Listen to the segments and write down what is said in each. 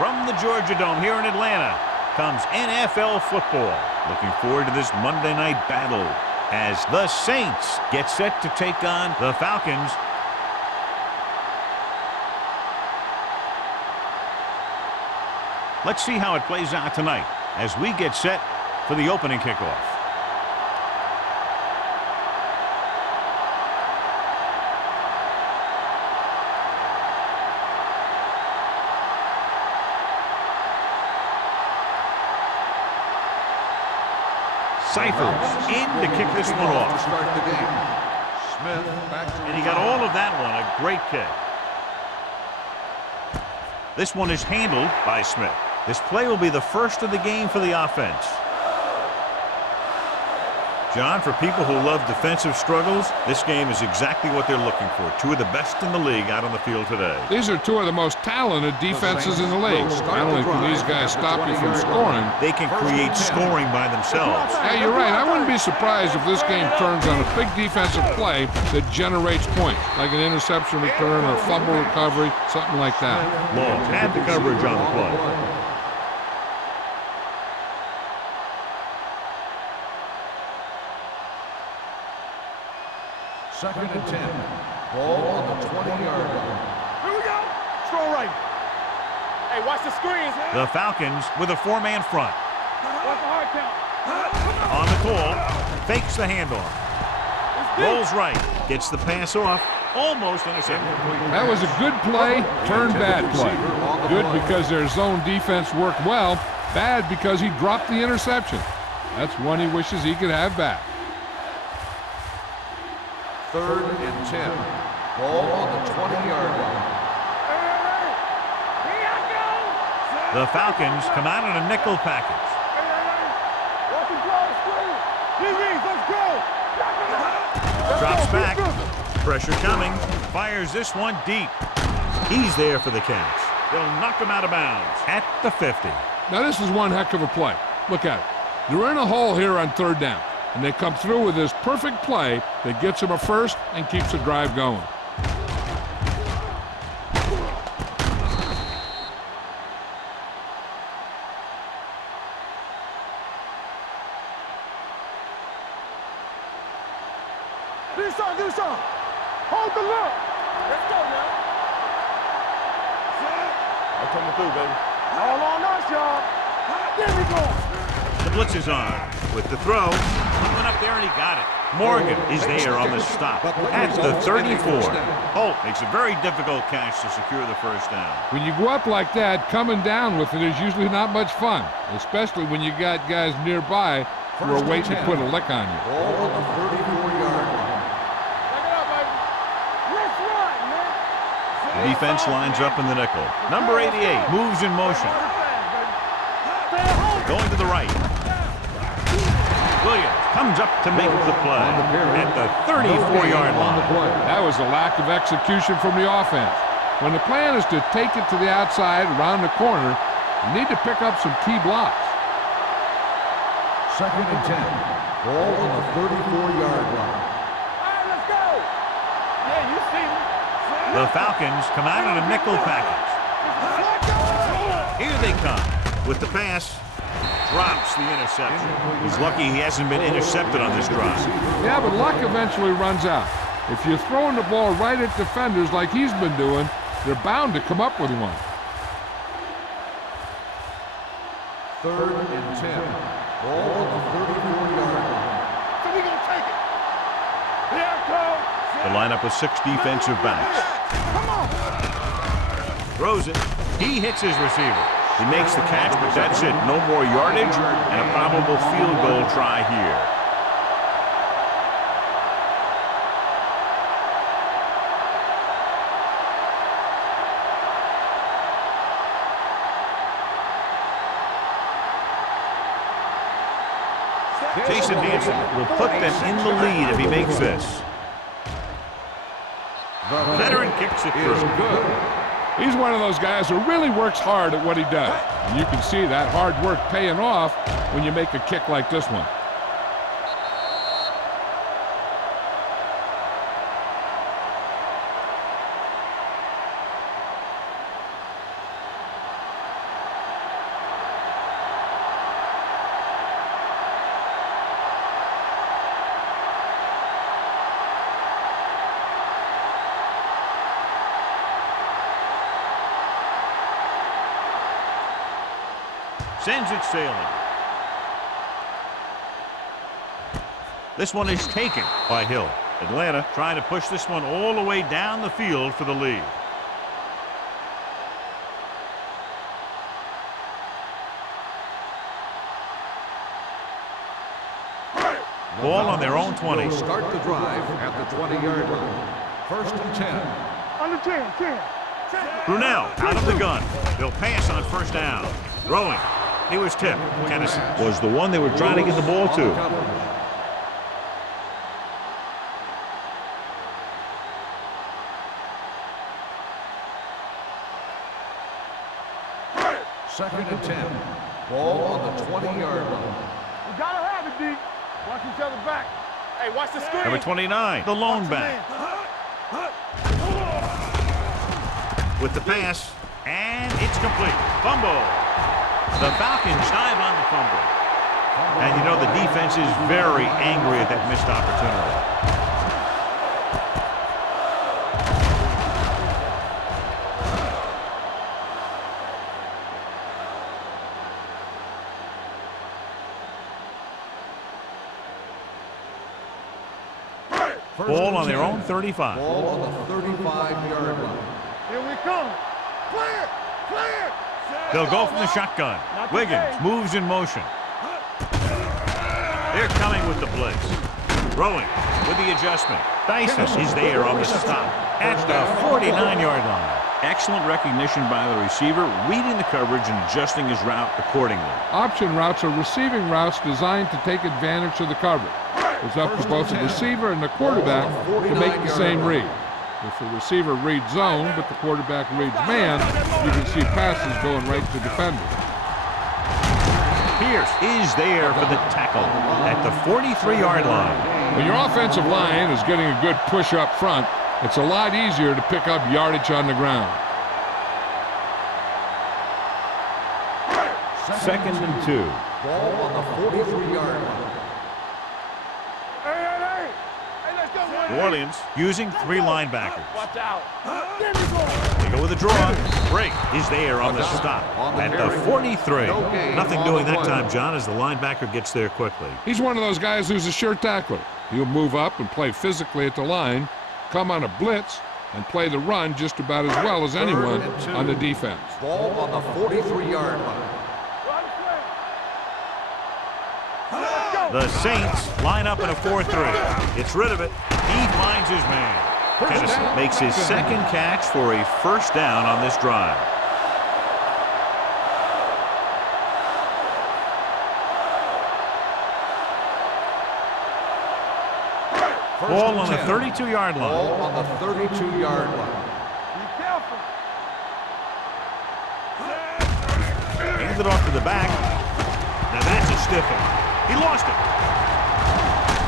From the Georgia Dome here in Atlanta comes NFL football. Looking forward to this Monday night battle as the Saints get set to take on the Falcons. Let's see how it plays out tonight as we get set for the opening kickoff. Cyphers in to kick this one off. And he got all of that one. A great kick. This one is handled by Smith. This play will be the first of the game for the offense. John, for people who love defensive struggles, this game is exactly what they're looking for. Two of the best in the league out on the field today. These are two of the most talented defenses in the league. Not only can these guys stop you from scoring, they can create scoring by themselves. Yeah, you're right. I wouldn't be surprised if this game turns on a big defensive play that generates points, like an interception return or fumble recovery, something like that. Long had the coverage on the play. Second and 10. Ball on the 20-yard line. Here we go. Throw right. Hey, watch the screens. The Falcons with a four-man front. Watch the hard count. On the call, fakes the handoff. Rolls right, gets the pass off, almost intercepted. That was a good play, turned bad play. Good because their zone defense worked well, bad because he dropped the interception. That's one he wishes he could have back. Third and 10. Ball on the 20-yard line. The Falcons come out in a nickel package. Drops back. Pressure coming. Fires this one deep. He's there for the catch. They'll knock him out of bounds at the 50. Now this is one heck of a play. Look at it. They're in a hole here on third down, and they come through with this perfect play that gets them a first and keeps the drive going. Do some. Hold the look. Let's go now. I'm coming through, baby. All on us, y'all. There we go. The blitz is on with the throw. He went up there and he got it. Morgan is there on the stop at the 34. Holt makes a very difficult catch to secure the first down. When you go up like that, coming down with it is usually not much fun, especially when you got guys nearby who are waiting to put a lick on you. Ball on the 34-yard line. The defense lines up in the nickel. Number 88 moves in motion. Going to the right. Williams comes up to make the play at the 34-yard line. That was a lack of execution from the offense. When the plan is to take it to the outside, around the corner, you need to pick up some key blocks. Second and 10. Ball on the 34-yard line. Let's go. Yeah, you see me. The Falcons come out in a nickel package. Here they come with the pass. Drops the interception. He's lucky he hasn't been intercepted on this drive. Yeah, but luck eventually runs out. If you're throwing the ball right at defenders like he's been doing, they're bound to come up with one. Third and 10. Ball on the 34-yard line. So we gonna take it. Here it goes. The lineup with 6 defensive backs. Come on. Throws it. He hits his receiver. He makes the catch, but that's it. No more yardage and a probable field goal try here. Jason Hansen will put them in the lead if he makes this. The veteran kicks it through. He's one of those guys who really works hard at what he does. And you can see that hard work paying off when you make a kick like this one. Sends it sailing. This one is taken by Hill. Atlanta trying to push this one all the way down the field for the lead. Ball on their own 20. Start the drive at the 20-yard line. 1st and 10. Under 10, 10. Brunel out of the gun. They'll pass on 1st down. Throwing. He was tipped. Tennessee was the one they were trying to get the ball to. Second and 10. Ball on the 20-yard line. We gotta have it, D. Watch each other back. Hey, watch the screen. Number 29, the lone back. With the pass, and it's complete. Fumble. The Falcons dive on the fumble. And you know the defense is very angry at that missed opportunity. Ball on their own 35. Ball on the 35-yard line. Here we come. Clear! Clear! They'll go from the shotgun. Wiggins moves in motion. They're coming with the blitz. Throwing with the adjustment. Dyson is there on the stop at the 49-yard line. Excellent recognition by the receiver, reading the coverage and adjusting his route accordingly. Option routes are receiving routes designed to take advantage of the coverage. It's up to both the receiver and the quarterback to make the same read. If the receiver reads zone, but the quarterback reads man, you can see passes going right to defenders. Pierce is there for the tackle at the 43-yard line. When your offensive line is getting a good push up front, it's a lot easier to pick up yardage on the ground. 2nd and 2. Ball on the 43-yard line. Hey, let's go. New Orleans using 3 linebackers. Watch out. They go with a draw. Break is there on the stop at the 43. Nothing doing that time, John, as the linebacker gets there quickly. He's one of those guys who's a sure tackler. He'll move up and play physically at the line, come on a blitz, and play the run just about as well as anyone on the defense. Ball on the 43-yard line. The Saints line up in a 4-3. It's rid of it. He finds his man. Tennessee makes his 2nd catch for a 1st down on this drive. Ball on the 32-yard line. Ball on the 32-yard line. Be careful. Hands it off to the back. Now that's a stiff one. He lost it.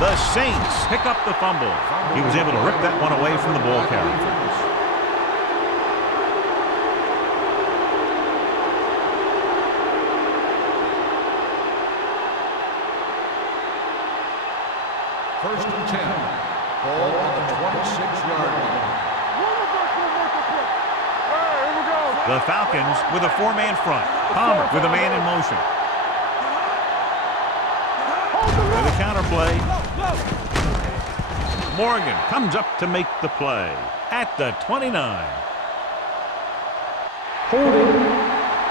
The Saints pick up the fumble. He was able to rip that one away from the ball carrier. First and 10. Ball on the 26-yard line. Here we go. The Falcons with a 4-man front. Palmer with a man in motion. With a counter play. Morgan comes up to make the play at the 29. Holding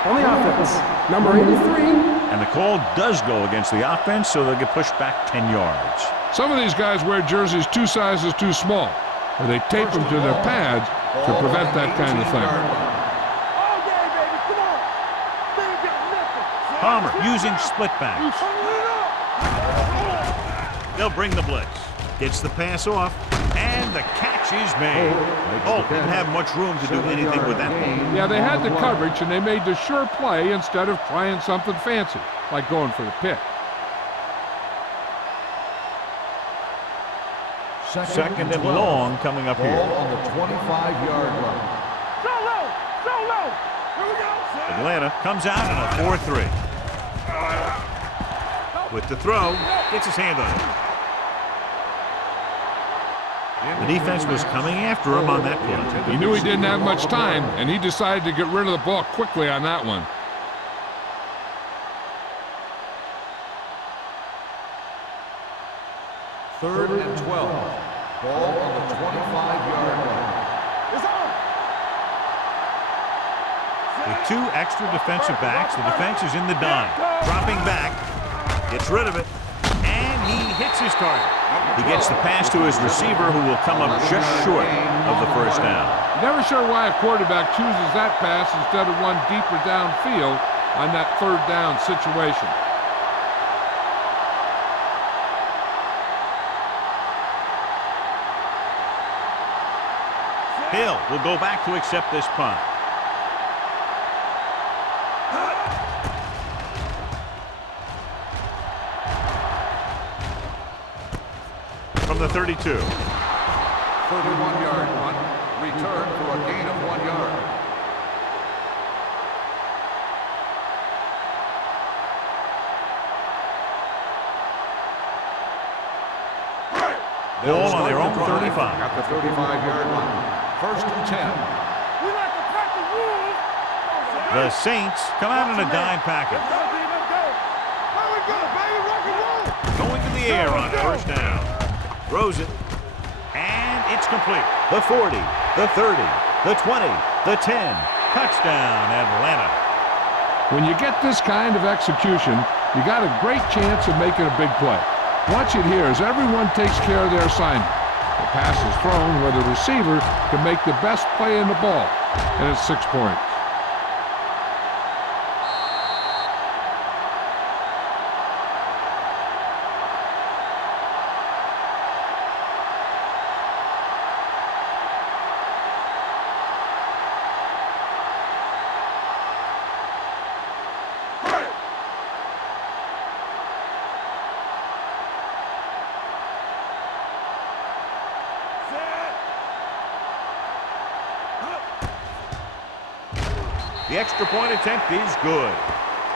on the offense, number 83. And the call does go against the offense, so they'll get pushed back 10 yards. Some of these guys wear jerseys 2 sizes too small, or they tape them to their pads to prevent that kind of thing. Palmer using split backs. They'll bring the blitz. Gets the pass off, and the catch is made. Holt didn't have much room to do anything with that one. Yeah, they had the coverage, and they made the sure play instead of trying something fancy, like going for the pick. Second and long coming up here. Ball on the 25-yard line. So low. Here we go. Atlanta comes out in a 4-3. With the throw, gets his hand on it. The defense was coming after him on that play. He knew he didn't have much time, and he decided to get rid of the ball quickly on that one. Third and 12. Ball on the 25-yard line. It's on. With 2 extra defensive backs, the defense is in the dime. Dropping back, gets rid of it, and he hits his target. He gets the pass to his receiver, who will come up just short of the first down. Never sure why a quarterback chooses that pass instead of one deeper downfield on that third down situation. Hill will go back to accept this punt. From the 32. 31-yard punt. Return for a gain of 1 yard. Ball on their own 35. At the 35-yard line. First and 10. We like to crack the rules. The Saints come out in a dime package. Let's go, D. Let's go. There we go, baby. Rock and roll. Going to the air on first down. Throws it. And it's complete. The 40, the 30, the 20, the 10. Touchdown, Atlanta. When you get this kind of execution, you got a great chance of making a big play. Watch it here as everyone takes care of their assignment. The pass is thrown where the receiver can make the best play in the ball, and it's 6 points. The extra point attempt is good.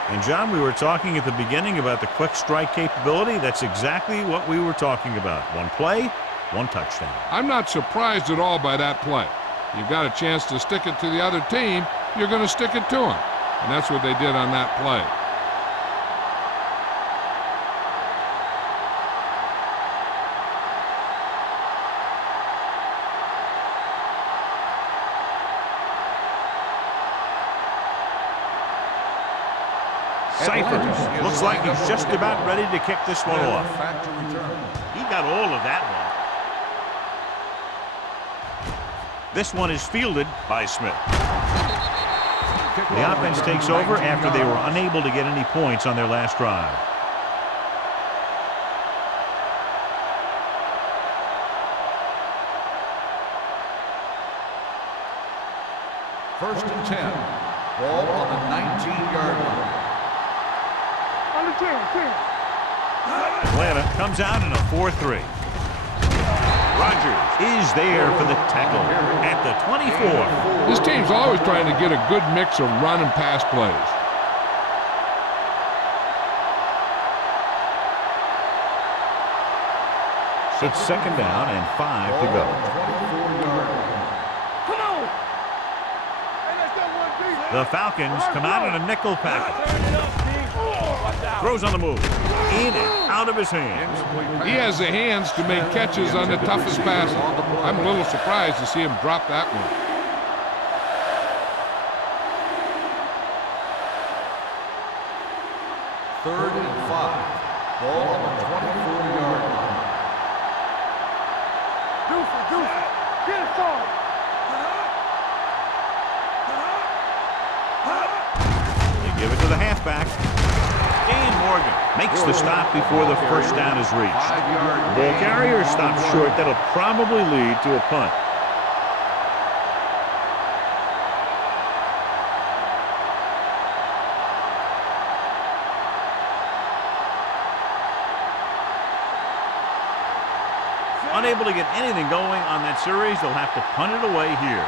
And, John, we were talking at the beginning about the quick strike capability. That's exactly what we were talking about. 1 play, 1 touchdown. I'm not surprised at all by that play. You've got a chance to stick it to the other team, you're going to stick it to them. And that's what they did on that play. Cyphers looks like he's just about ready to kick this one off. Back to return. He got all of that one. This one is fielded by Smith. The offense takes over after they were unable to get any points on their last drive. First and 10. Ball on the 19-yard line. On the 10. Atlanta comes out in a 4-3. Rodgers is there for the tackle at the 24. This team's always trying to get a good mix of run and pass plays. It's second down and 5 to go. 24-yard line. Come on. Hey, let's go, 1D. The Falcons come out in a nickel package. Throws on the move. In and out of his hands. He has the hands to make catches on the toughest passes. I'm a little surprised to see him drop that one. Third and 5. Ball on the 24-yard line. Deuce. Get it started. They give it to the halfback. Dan Morgan makes the stop before the first down is reached. 5-yard Ball gain. carrier stops short. That'll probably lead to a punt. Unable to get anything going on that series, they'll have to punt it away here.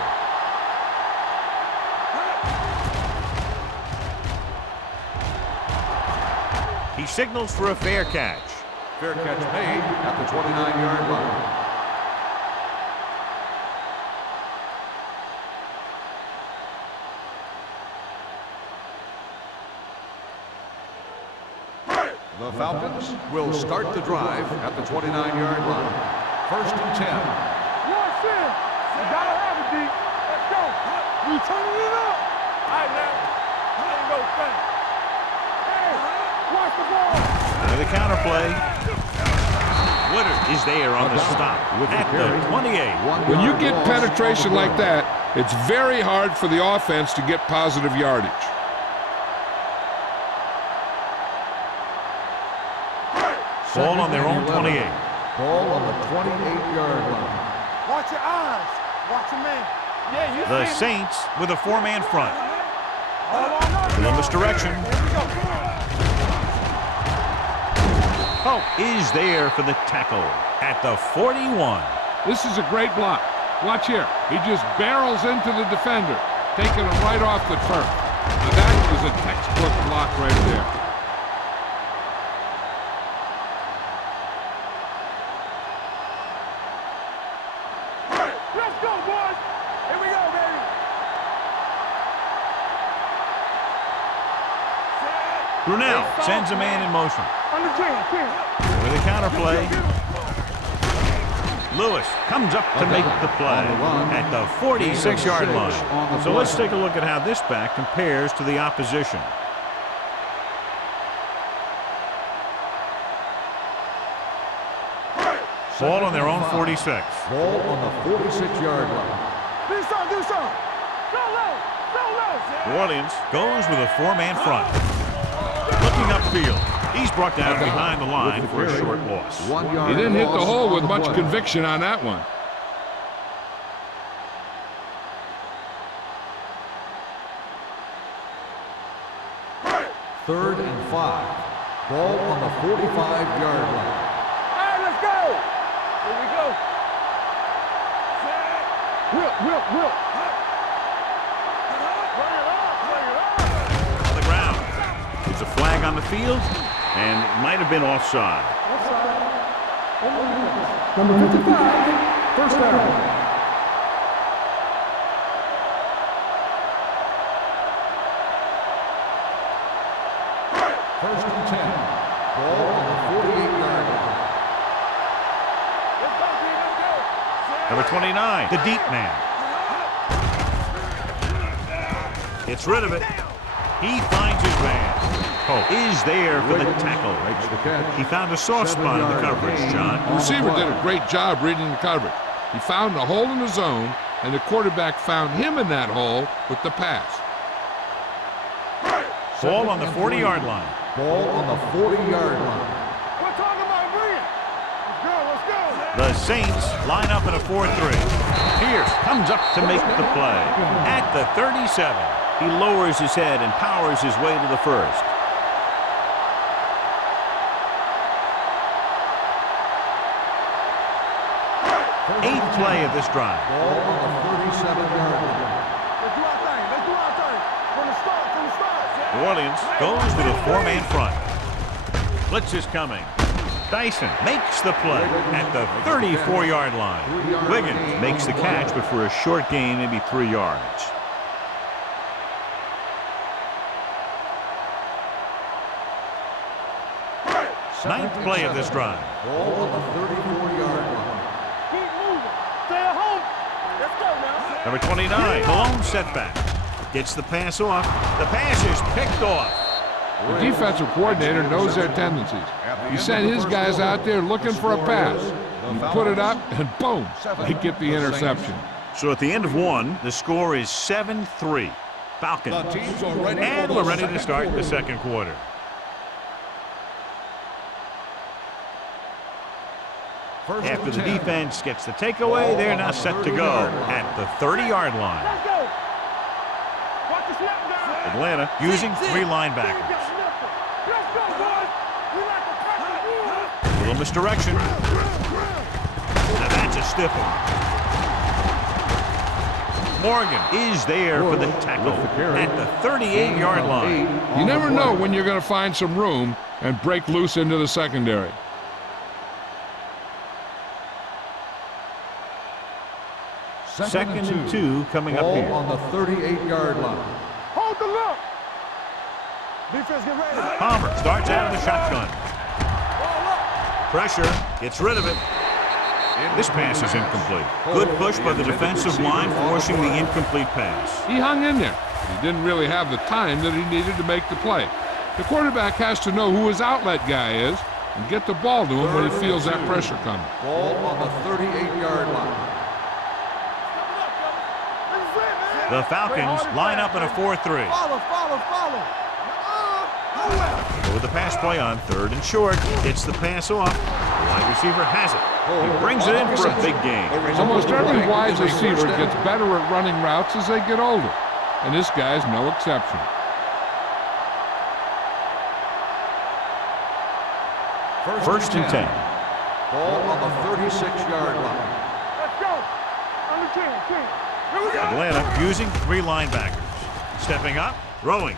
He signals for a fair catch. Fair catch made at the 29-yard line. The Falcons will start the drive at the 29-yard line. 1st and 10. Watch in. You gotta have it, D. Let's go. We turning it up. All right, now. Ain't no thing. Hey, watch the ball. And the counter play. Woodard is there on the stop at the 28. When you get penetration like that, it's very hard for the offense to get positive yardage. Ball on their own 28. Ball on the 28-yard line. Watch your eyes. Watch your man. Yeah, you The see him. Saints with a four-man front. All on us. In this direction. Here we go. Pope is there for the tackle at the 41. This is a great block. Watch here. He just barrels into the defender, taking him right off the turf. Now that was a textbook block right there. Let's go, boys. Here we go, baby. Brunel sends a man in motion. On the jam. With a counter play. Lewis comes up to make the play at the 46-yard line. So let's take a look at how this back compares to the opposition. Ball on their own 46. Ball on the 46-yard line. Do some. Go low. New Orleans goes with a four-man front. Looking upfield. He's brought down behind the line for a short loss. 1 yard He didn't hit the loss hole on with the much play. conviction on that one. Third and 5. Ball on the 45-yard line. All right, let's go. Here we go. Whip. Bring it up. On the ground. There's a flag on the field, and it might have been offside. Number 55, first down. First and 10. Ball on the 48-yard line. Let's go, D. Let's go. Number 29, the deep man. Gets rid of it. He finds his man. Pope is there for the tackle. Makes the catch. He found a soft spot in the coverage, John. The receiver did a great job reading the coverage. He found a hole in the zone, and the quarterback found him in that hole with the pass. Ball on the 40-yard line. Ball on the 40-yard line. We're talking about bring it. Let's go. The Saints line up in a 4-3. Pierce comes up to make the play. At the 37, he lowers his head and powers his way to the first. Eighth play of this drive. Ball on the 37-yard line. Let's do our thing. From the start. New Orleans goes with a four-man front. Blitz is coming. Dyson makes the play at the 34-yard line. Wiggins makes the catch, but for a short gain, maybe 3 yards. Ninth play of this drive. Ball on the 34-yard line. Keep moving. Stay at home. Let's go now. Number 29, Malone setback. Gets the pass off. The pass is picked off. The defensive coordinator knows their tendencies. He sent his guys out there looking for a pass. He put it up, and boom, they get the interception. So at the end of one, the score is 7-3. Falcons. And we're ready to start the second quarter. After the defense gets the takeaway, they're now set to go at the 30-yard line. Let's go. Watch the snap down. Atlanta using 3 linebackers. Let's go, boys. We like to press the A little misdirection. Now that's a stiff one. Morgan is there for the tackle at the 38-yard line. You never know when you're going to find some room and break loose into the secondary. Second and 2 coming up here. Ball on the 38-yard line. Hold the look. Defense, get ready. Palmer starts out of the shotgun. Pressure, gets rid of it. This pass is incomplete. Good push by the defensive line, forcing the incomplete pass. He hung in there. He didn't really have the time that he needed to make the play. The quarterback has to know who his outlet guy is and get the ball to him when he feels that pressure coming. Ball on the 38-yard line. The Falcons line up in a 4-3. Follow. With the pass play on 3rd and short, gets the pass off. The wide receiver has it. He brings it in for a big gain. Almost every wide receiver gets better at running routes as they get older, and this guy's no exception. First and 10. Ball on the 36-yard line. Let's go. Under 10. Here we go. Atlanta using 3 linebackers. Stepping up, throwing.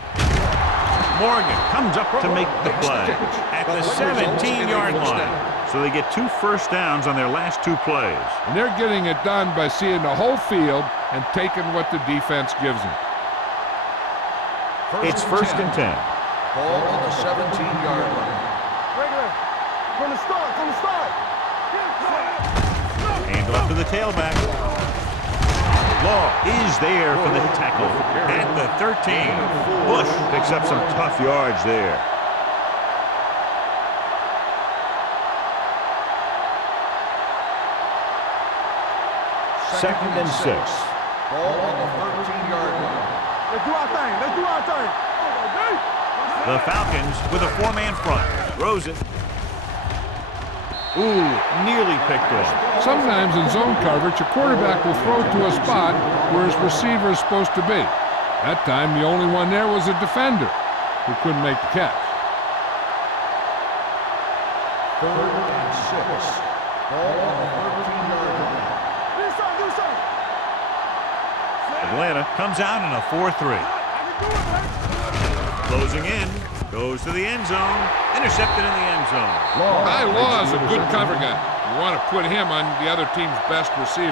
Morgan comes up to make the play at the 17-yard line. So they get 2 first downs on their last 2 plays. And they're getting it done by seeing the whole field and taking what the defense gives them. It's first and 10. Ball on the 17-yard line. Regular. From the start. Hand off to the tailback. Law is there for the tackle at the 13. Bush picks up some tough yards there. Second and 6. Ball on the 13-yard line. Let's do our thing. The Falcons with a 4-man front. Throws it. Ooh, nearly picked off. Sometimes in zone coverage, a quarterback will throw to a spot where his receiver is supposed to be. That time, the only one there was a defender who couldn't make the catch. 3rd and 6. Ball on the 13-yard line. Do something. Atlanta comes out in a 4-3. Closing in, goes to the end zone, intercepted in the end zone. Law is a good cover guy. You want to put him on the other team's best receiver.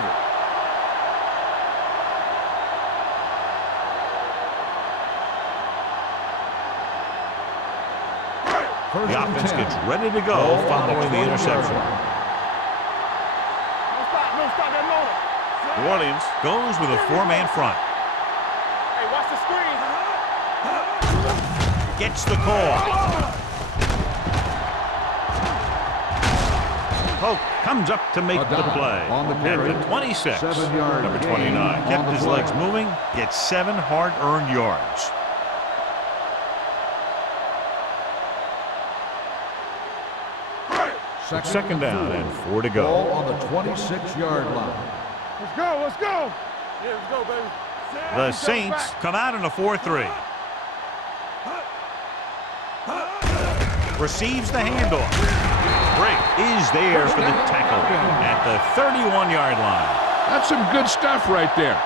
The offense gets ready to go following the interception. No stop that motor. New Orleans goes with a 4-man front. Hey, watch the screen. Gets the call. Polk comes up to make the play. At the 26. Number 29 kept his legs moving, gets 7 hard-earned yards. Second down and 4 to go. Ball on the 26-yard line. Let's go. Yeah, let's go, baby. The Saints come out in a 4-3. Receives the handoff. Break is there for the tackle at the 31-yard line. That's some good stuff right there.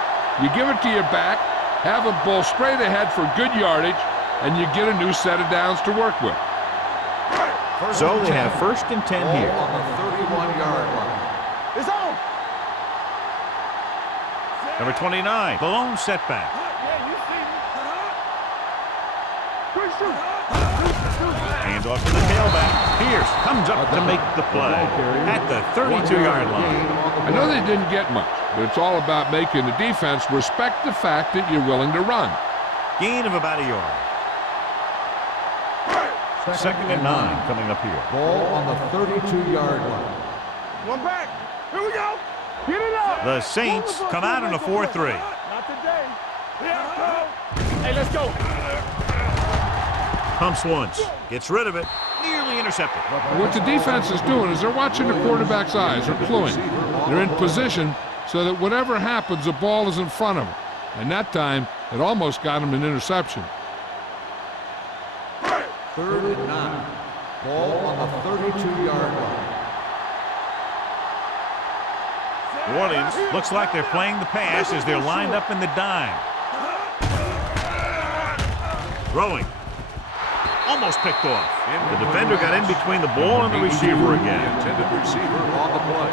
You give it to your back, have him pull straight ahead for good yardage, and you get a new set of downs to work with. So they have first and 10 here. Ball on the 31-yard line. It's on. Number 29, the lone setback. Yeah, you see me. Good shoot. Hands off to the tailback. Pierce comes up to make the play at the 32-yard line. I know they didn't get much, but it's all about making the defense respect the fact that you're willing to run. Gain of about a yard. Second and 9 coming up here. Ball on the 32-yard line. One back. Here we go. Get it up. The Saints come out in a 4-3. Not today. Yeah, go. Hey, let's go. Pumps once, gets rid of it, nearly intercepted. What the defense is doing is they're watching the quarterback's eyes, they're cluing. They're in position so that whatever happens, the ball is in front of them. And that time, it almost got him an interception. 3rd and 9. Ball on the 32-yard line. New Orleans looks like they're playing the pass as they're lined up in the dime. Throwing. Almost picked off. The defender got in between the ball and the receiver again. The intended receiver on the play.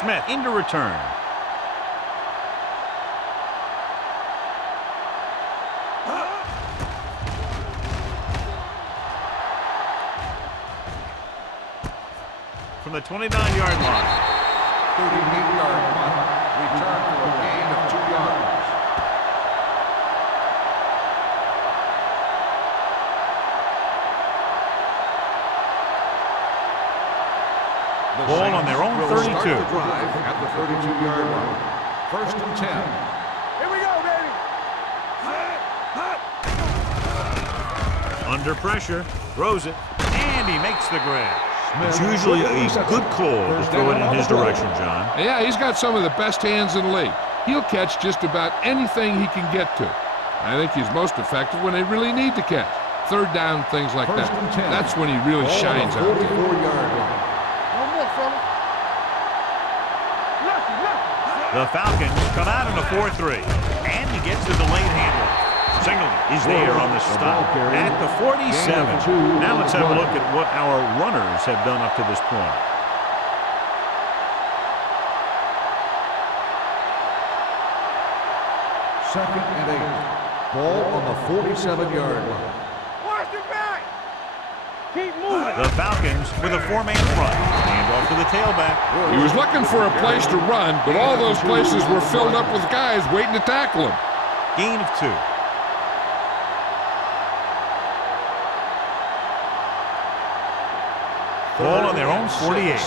Smith into return. From the 29-yard line. 38-yard punt. Return for a gain of 2 yards. Ball on their own 32. Start the drive at the 32-yard line. 1st and 10. Here we go, baby. Under pressure, throws it, and he makes the grab. It's usually a good call to throw it in his direction, John. Yeah, he's got some of the best hands in the league. He'll catch just about anything he can get to. I think he's most effective when they really need to catch. 3rd down, things like that. That's when he really shines out there. 44-yard line. One more, fella. Left. The Falcons come out in a 4-3, and he gets the delayed handoff. Singleton is there on the stop at the 47. Now let's have a look at what our runners have done up to this point. Second and 8. Ball on the 47-yard line. Watch the back. Keep moving. The Falcons with a 4-man front. Handoff to the tailback. He was looking for a place to run, but all those places were filled up with guys waiting to tackle him. Gain of 2. Ball on their own 48.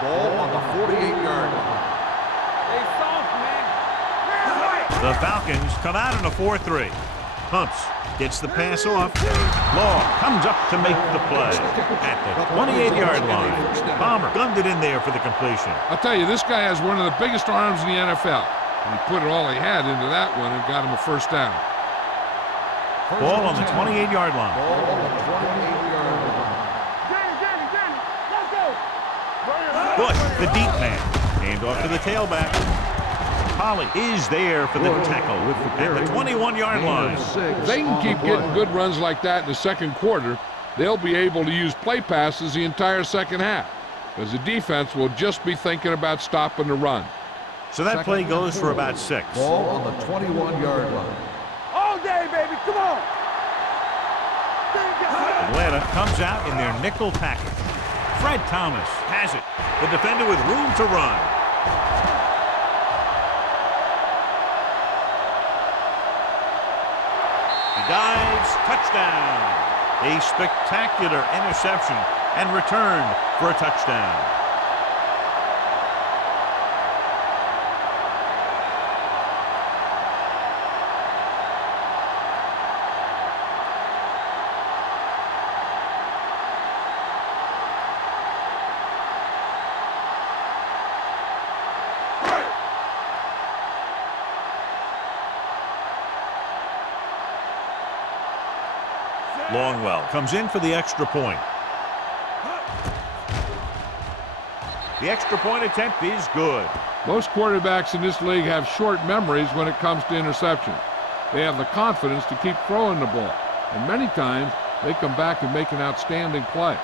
Ball on the 48-yard line. They soft, man. The Falcons come out in a 4-3. Pumps, gets the pass off. Law comes up to make the play at the 28-yard line. Palmer gunned it in there for the completion. I'll tell you, this guy has one of the biggest arms in the NFL. And he put it all he had into that one and got him a 1st down. Ball on the 28-yard line. Ball on the 28-yard line. Danny, let's go. Bush, the deep man. Hand off to the tailback. Holly is there for the tackle at the 21-yard line. If they can keep getting good runs like that in the 2nd quarter, they'll be able to use play passes the entire 2nd half, because the defense will just be thinking about stopping the run. So that play goes for about 6. Ball on the 21-yard line. All day, baby. Come on. Atlanta comes out in their nickel package. Fred Thomas has it. The defender with room to run. He dives, touchdown. A spectacular interception and returned for a touchdown. Longwell comes in for the extra point. The extra point attempt is good. Most quarterbacks in this league have short memories when it comes to interceptions. They have the confidence to keep throwing the ball, and many times they come back and make an outstanding play.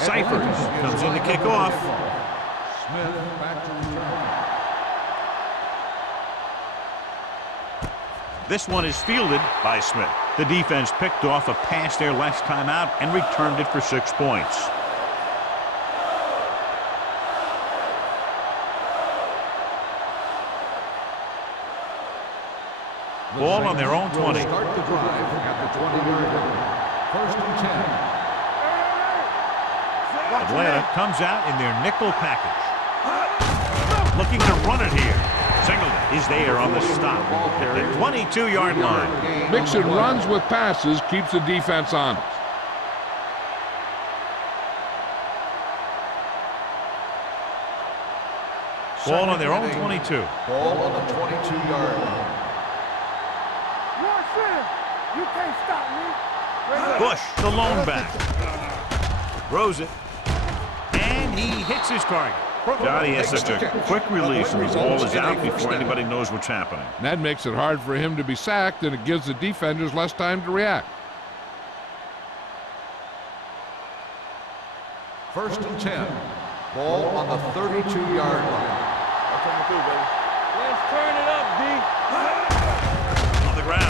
Cyphers comes in to kick off. Smith back to return. This one is fielded by Smith. The defense picked off a pass their last time out and returned it for 6 points. Ball on their own 20. Start the drive at the 20-yard line. 1st and 10. Atlanta comes out in their nickel package. Looking to run it here. Singleton is there on the stop at the 22-yard line. Mixing runs with passes keeps the defense honest. Ball on their own 22. Ball on the 22-yard line. You can't stop me. Bush, the lone back. Throws it. And he hits his target. Johnny has such a quick release, and the ball is out before anybody knows what's happening. And that makes it hard for him to be sacked, and it gives the defenders less time to react. 1st and 10. Ball on the 32-yard line. Let's turn it up, D. On the ground.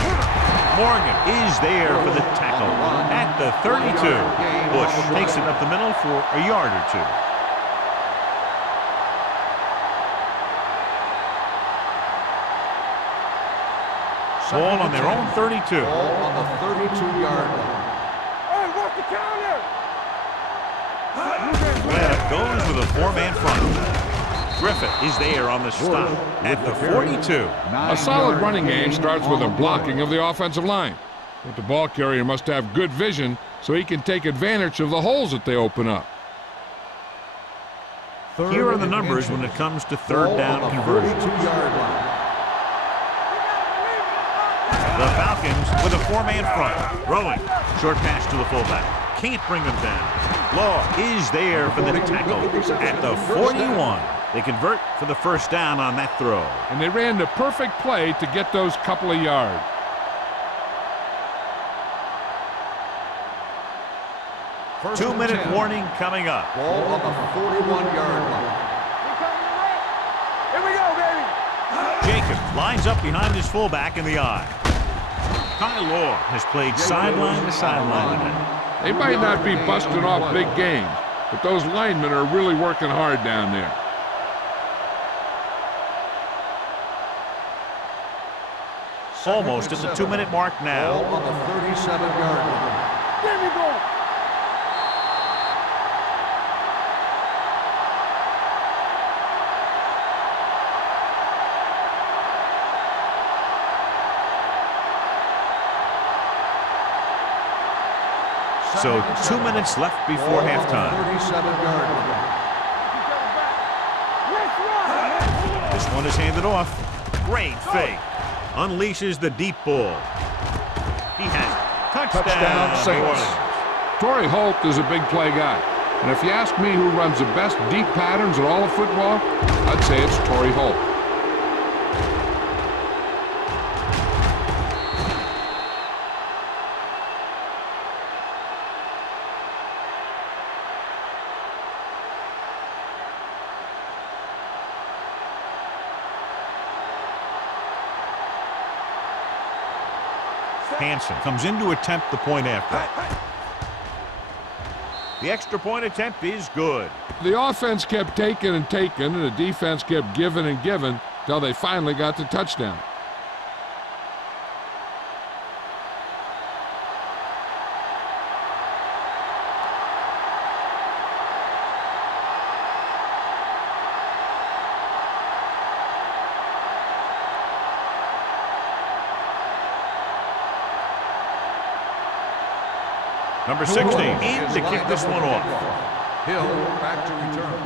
Morgan is there for the tackle at the 32. Bush takes it up the middle for a yard or two. Ball on their own 32. Ball on the 32-yard line. Hey, what's the counter? Atlanta goes with a four-man front. Griffith is there on the stop at the 42. A solid running game starts with a blocking of the offensive line. But the ball carrier must have good vision so he can take advantage of the holes that they open up. Here are the numbers when it comes to third down conversions. 32-yard line. The Falcons with a four-man front. Rowing. Short pass to the fullback. Can't bring them down. Law is there for the tackle at the 41. They convert for the first down on that throw. And they ran the perfect play to get those couple of yards. First 2-minute and 10. warning coming up. Ball on the 41-yard line. Here we go, baby. Jacob lines up behind his fullback in the eye. Ty Law has played sideline to sideline today. They might not be busting off big games, but those linemen are really working hard down there. Almost at the 2-minute mark Ball now. on the 37-yard line. Give me going. So 2 minutes left before halftime. 37-yard line. This one is handed off. Great fake. Unleashes the deep ball. He has it. Touchdown, New Orleans. Torrey Holt is a big play guy. And if you ask me who runs the best deep patterns in all of football, I'd say it's Torrey Holt. Hansen comes in to attempt the point after. The extra point attempt is good. The offense kept taking and taking, and the defense kept giving and giving till they finally got the touchdown. Number 16 in to kick this one off. Hill back to return.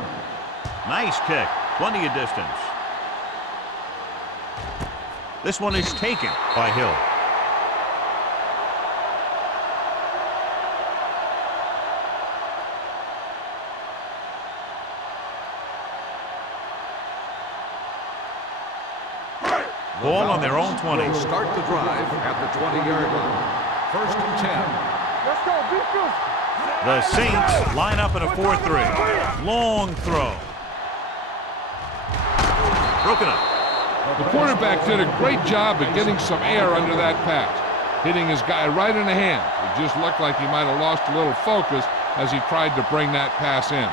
Nice kick. Plenty of distance. This one is taken by Hill. Ball on their own 20. Will start the drive at the 20-yard line. 1st and 10. Let's go, defense. The Saints line up in a 4-3. Long throw. Broken up. The quarterback did a great job of getting some air under that pass, hitting his guy right in the hand. It just looked like he might have lost a little focus as he tried to bring that pass in.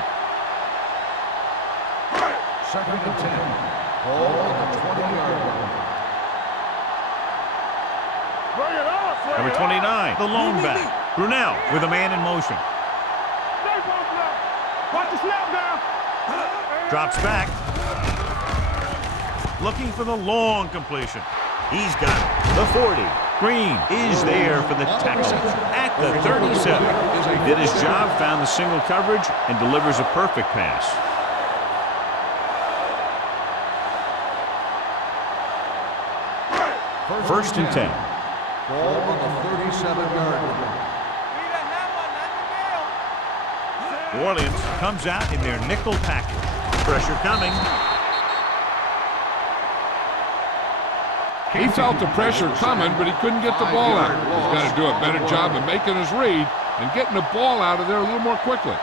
2nd and 10. Ball on the 20-yard line. Bring it up. Number 29, the lone back. Brunel with a man in motion. Watch the snap down. Drops back. Looking for the long completion. He's got it. The 40. Green is there for the tackle at the 37. Did his job, found the single coverage, and delivers a perfect pass. First and 10. Ball on the 37-yard line. New Orleans comes out in their nickel package. Pressure coming. He felt the pressure coming, but he couldn't get the ball out. He's got to do a better job of making his read and getting the ball out of there a little more quickly.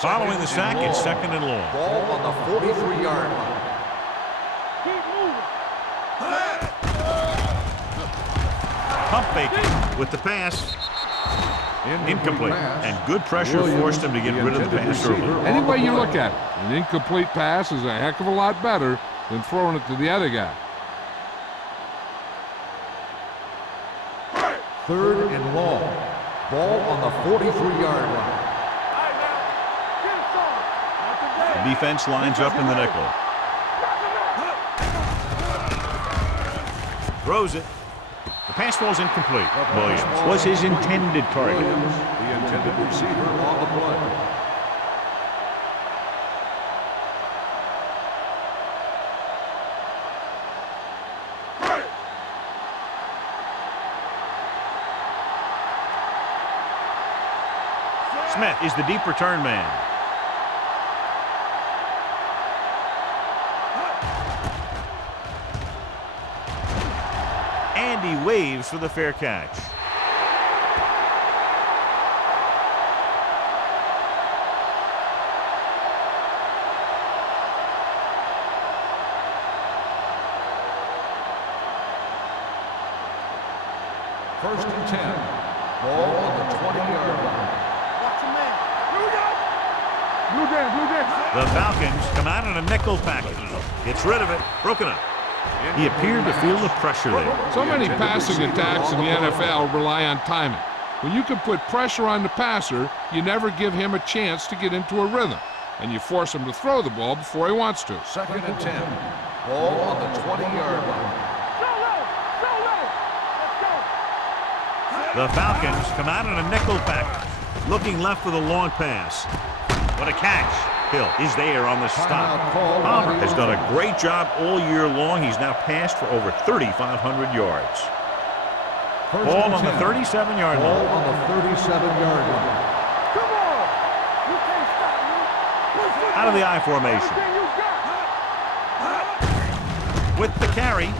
Following the sack, it's 2nd and long. Ball on the 43-yard line. Keep moving. Pump faking with the pass. Incomplete. And good pressure forced him to get rid of the pass early. Any way you look at it, an incomplete pass is a heck of a lot better than throwing it to the other guy. 3rd and long. Ball on the 43-yard line. The defense lines up in the nickel. Throws it. The pass falls incomplete. Williams was his intended target. The intended receiver on the play. Smith is the deep return man. And he waves for the fair catch. First and 10. Ball on the 20-yard line. Watch your man. Here we go. Blue Jam, Blue Jam. The Falcons come out in a nickel package. Gets rid of it. Broken up. He appeared to feel the pressure there. So many passing attacks in the NFL rely on timing. When you can put pressure on the passer, you never give him a chance to get into a rhythm, and you force him to throw the ball before he wants to. 2nd and 10. Ball on the 20-yard line. Show low. Show low. Let's go. The Falcons come out in a nickel package. Looking left for the long pass. What a catch. Hill is there on the stop. Palmer has done a great job all year long. He's now passed for over 3,500 yards. Ball on the 37-yard Ball line. on the 37-yard line. Come on. You can't stop me. Push it. Out of the I formation. Everything you got. With the carry.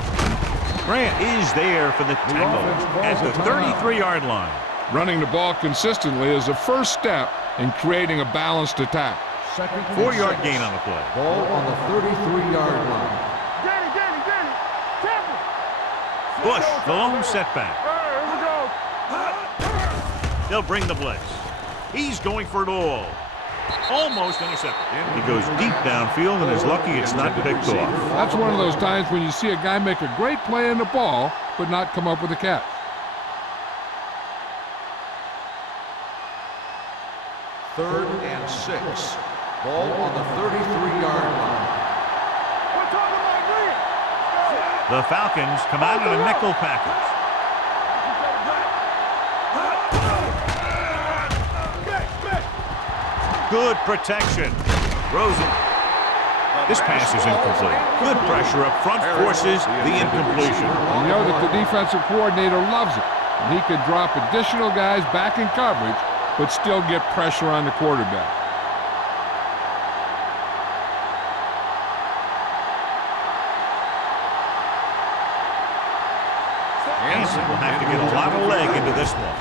Grant is there for the tackle at the 33-yard line. Running the ball consistently is the first step in creating a balanced attack. 4-yard gain on the play. Ball on the 33-yard line. Danny. Temple. Bush, the lone setback. Here we go. They'll bring the blitz. He's going for it all. Almost intercepted. He goes deep downfield and is lucky it's not picked off. That's one of those times when you see a guy make a great play in the ball, but not come up with a catch. 3rd and 6. Ball on the 33-yard line. We're talking about Green. The Falcons come out in a nickel package. Good protection. Throws it. This pass is incomplete. Good pressure up front forces the incompletion. You know that the defensive coordinator loves it, and he can drop additional guys back in coverage, but still get pressure on the quarterback. Hansen will have to get a lot of leg into this one.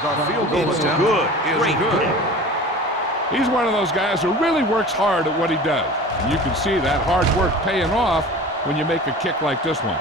The field goal It's attempt good. is Great good. kick. He's one of those guys who really works hard at what he does. And you can see that hard work paying off when you make a kick like this one.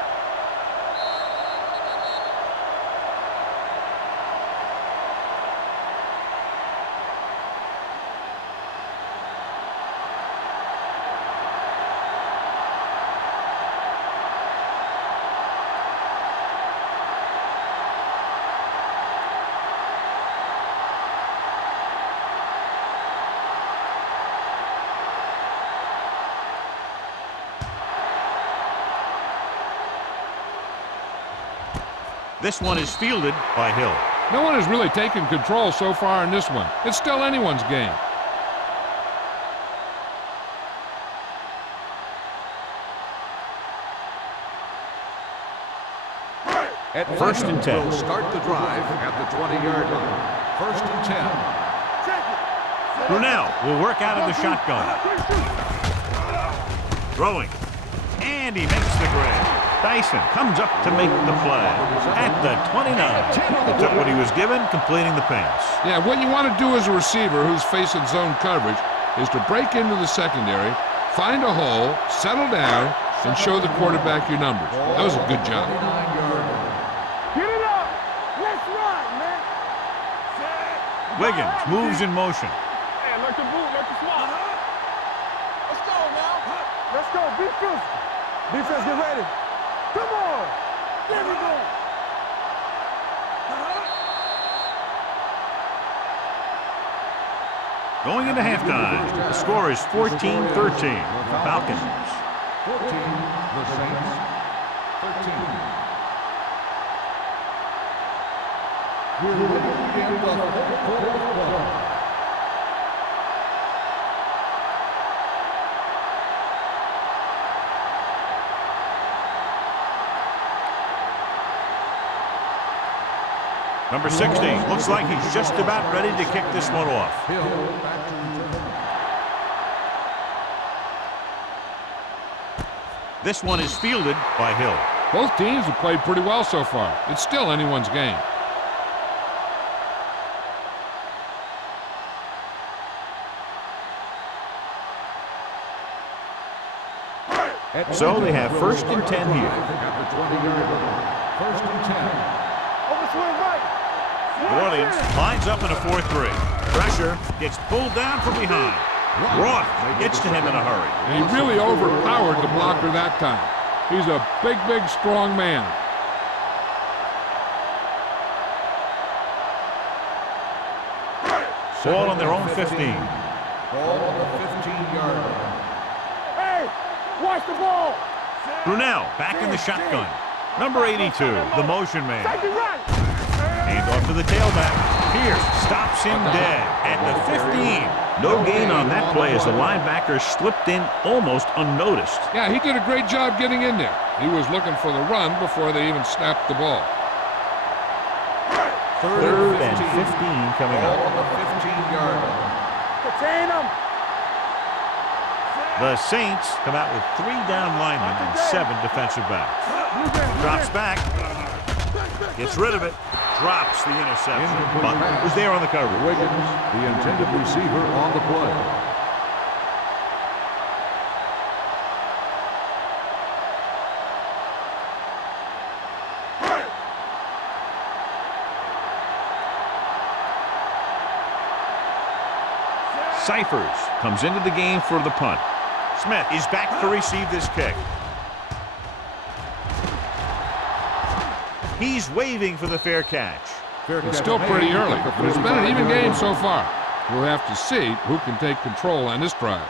This one is fielded by Hill. No one has really taken control so far in this one. It's still anyone's game. First and 10. Will start the drive at the 20-yard line. First and 10. Brunel will work out of the shotgun. Throwing. And he makes the grab. Dyson comes up to make the play. At the 29. He took what he was given, completing the pass. Yeah, what you want to do as a receiver who's facing zone coverage is to break into the secondary, find a hole, settle down, and show the quarterback your numbers. That was a good job. Get it up. Let's ride, man. Wiggins moves in motion. Hey, let the boot, let the swap. Let's go now. Let's go. Be physical. Defense, get ready. Come on. There we go. Going into halftime, the score is 14-13. Falcons. 14, the Saints. 13. We're ready to begin the fourth quarter. Number 16 looks like he's just about ready to kick this one off. Hill back to return. This one is fielded by Hill. Both teams have played pretty well so far. It's still anyone's game. So they have first and 10 here. At the 20-yard line. First and 10. Over swing right. New Orleans lines up in a 4-3. Pressure gets pulled down from behind. Roth gets to him in a hurry. And he really overpowered the blocker that time. He's a big, big, strong man. Ball on their own 15. Ball on the 15-yard line. Hey, watch the ball. Brunel back in the shotgun. Number 82, the motion man. Take it right. Hand off to the tailback. Pierce stops him dead at the 15. No gain on that play as the linebacker slipped in almost unnoticed. Yeah, he did a great job getting in there. He was looking for the run before they even snapped the ball. Third and 15 coming Ball up. on the 15-yard line. Contain him. The Saints come out with 3 down linemen and 7 defensive backs. Drops back. Gets rid of it. Drops the interception. But was there on the coverage. Wiggins, the intended receiver on the play. Cyphers comes into the game for the punt. Smith is back to receive this kick. He's waving for the fair catch. It's still pretty early, but it's been an even game so far. We'll have to see who can take control on this drive.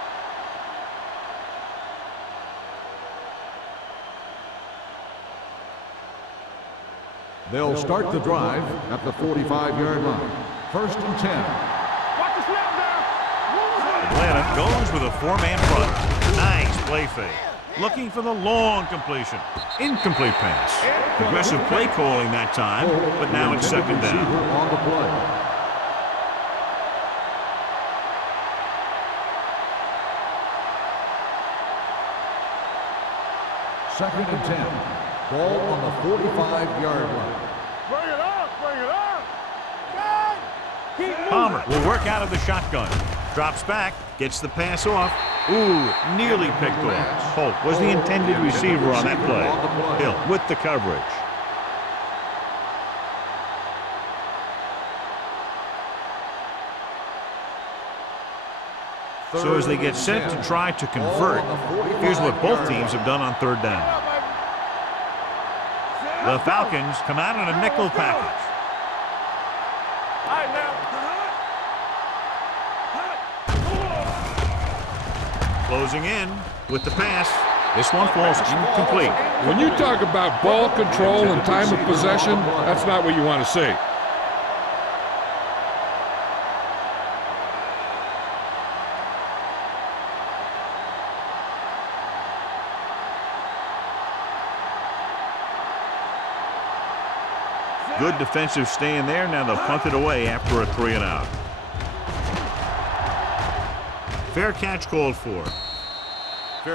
They'll start the drive at the 45-yard line. First and 10. Watch the snap now. Atlanta goes with a 4-man front. Nice play fake. Looking for the long completion. Incomplete pass. Aggressive play calling that time, but now it's second down. Receiver on the play. Second and 10. Ball on the 45-yard line. Bring it up. Bring it up. God. Keep moving. Palmer will work out of the shotgun. Drops back, gets the pass off. Ooh, nearly picked off. Holt was the intended receiver on that play. Hill with the coverage. So as they get set to try to convert, here's what both teams have done on third down. The Falcons come out in a nickel package. All right, now. Closing in with the pass. This one falls incomplete. When you talk about ball control and time of possession, that's not what you want to see. Good defensive stand there. Now they'll punt it away after a 3 and out. Fair catch called for.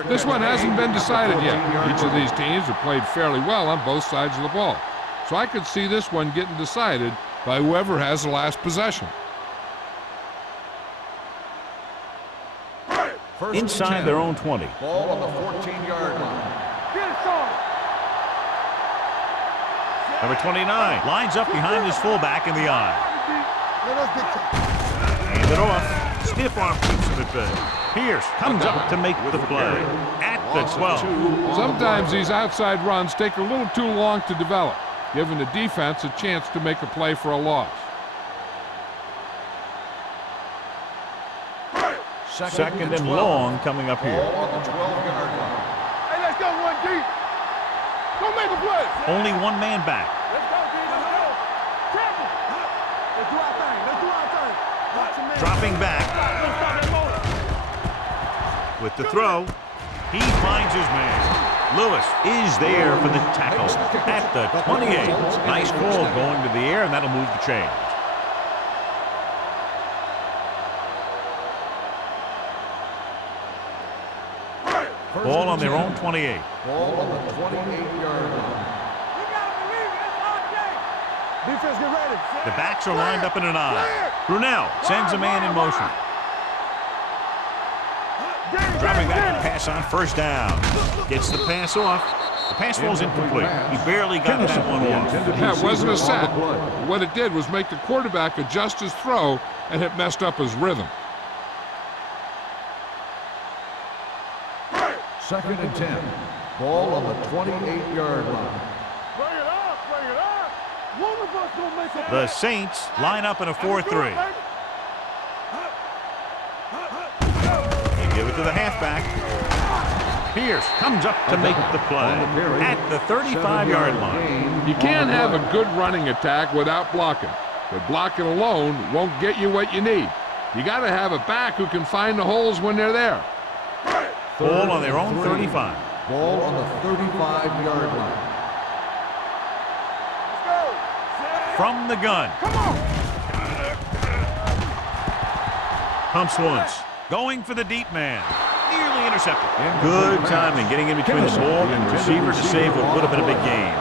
This one hasn't been decided yet. Each of these teams have played fairly well on both sides of the ball. So I could see this one getting decided by whoever has the last possession. Inside their own 20. Ball on the 14-yard line. Get it started. Number 29 lines up behind his fullback in the eye. Let us dictate. Hand it off. Stiff arm keeps him at bay. Pierce comes up to make the play at the 12. Sometimes these outside runs take a little too long to develop, giving the defense a chance to make a play for a loss. Second and long coming up here. Ball on the 12-yard line. Hey, let's go one deep. Go make a play. Only one man back. Let's go, D. Let's go. Tackle. Let's do our thing. Let's do our thing. Watch him, man. Dropping back Let's stop that motor. with the throw. He finds his man. Lewis is there for the tackle at the 28. Nice call going to the air, and that'll move the chains. Ball on their own 28. Ball on the 28-yard line. We gotta believe it. It's our day. Defense, get ready. The backs are lined up in an I. Brunel sends a man in motion. Dropping back to pass on first down. Gets the pass off. The pass falls incomplete. He barely got that one off. That wasn't a sack. What it did was make the quarterback adjust his throw, and it messed up his rhythm. Second and 10. Ball on the 28-yard line. Bring it up. Bring it up. One of us gonna make a The Saints line up in a 4-3. You give it to the halfback. Pierce comes up to make the play at the 35-yard line. You can't have a good running attack without blocking, but blocking alone won't get you what you need. You got to have a back who can find the holes when they're there. Ball on their own 35. Ball on the 35-yard line. Let's go. From the gun. Come on. Pumps once. Going for the deep man. Nearly intercepted. Good timing getting in between the ball and the receiver to save what would have been a big gain.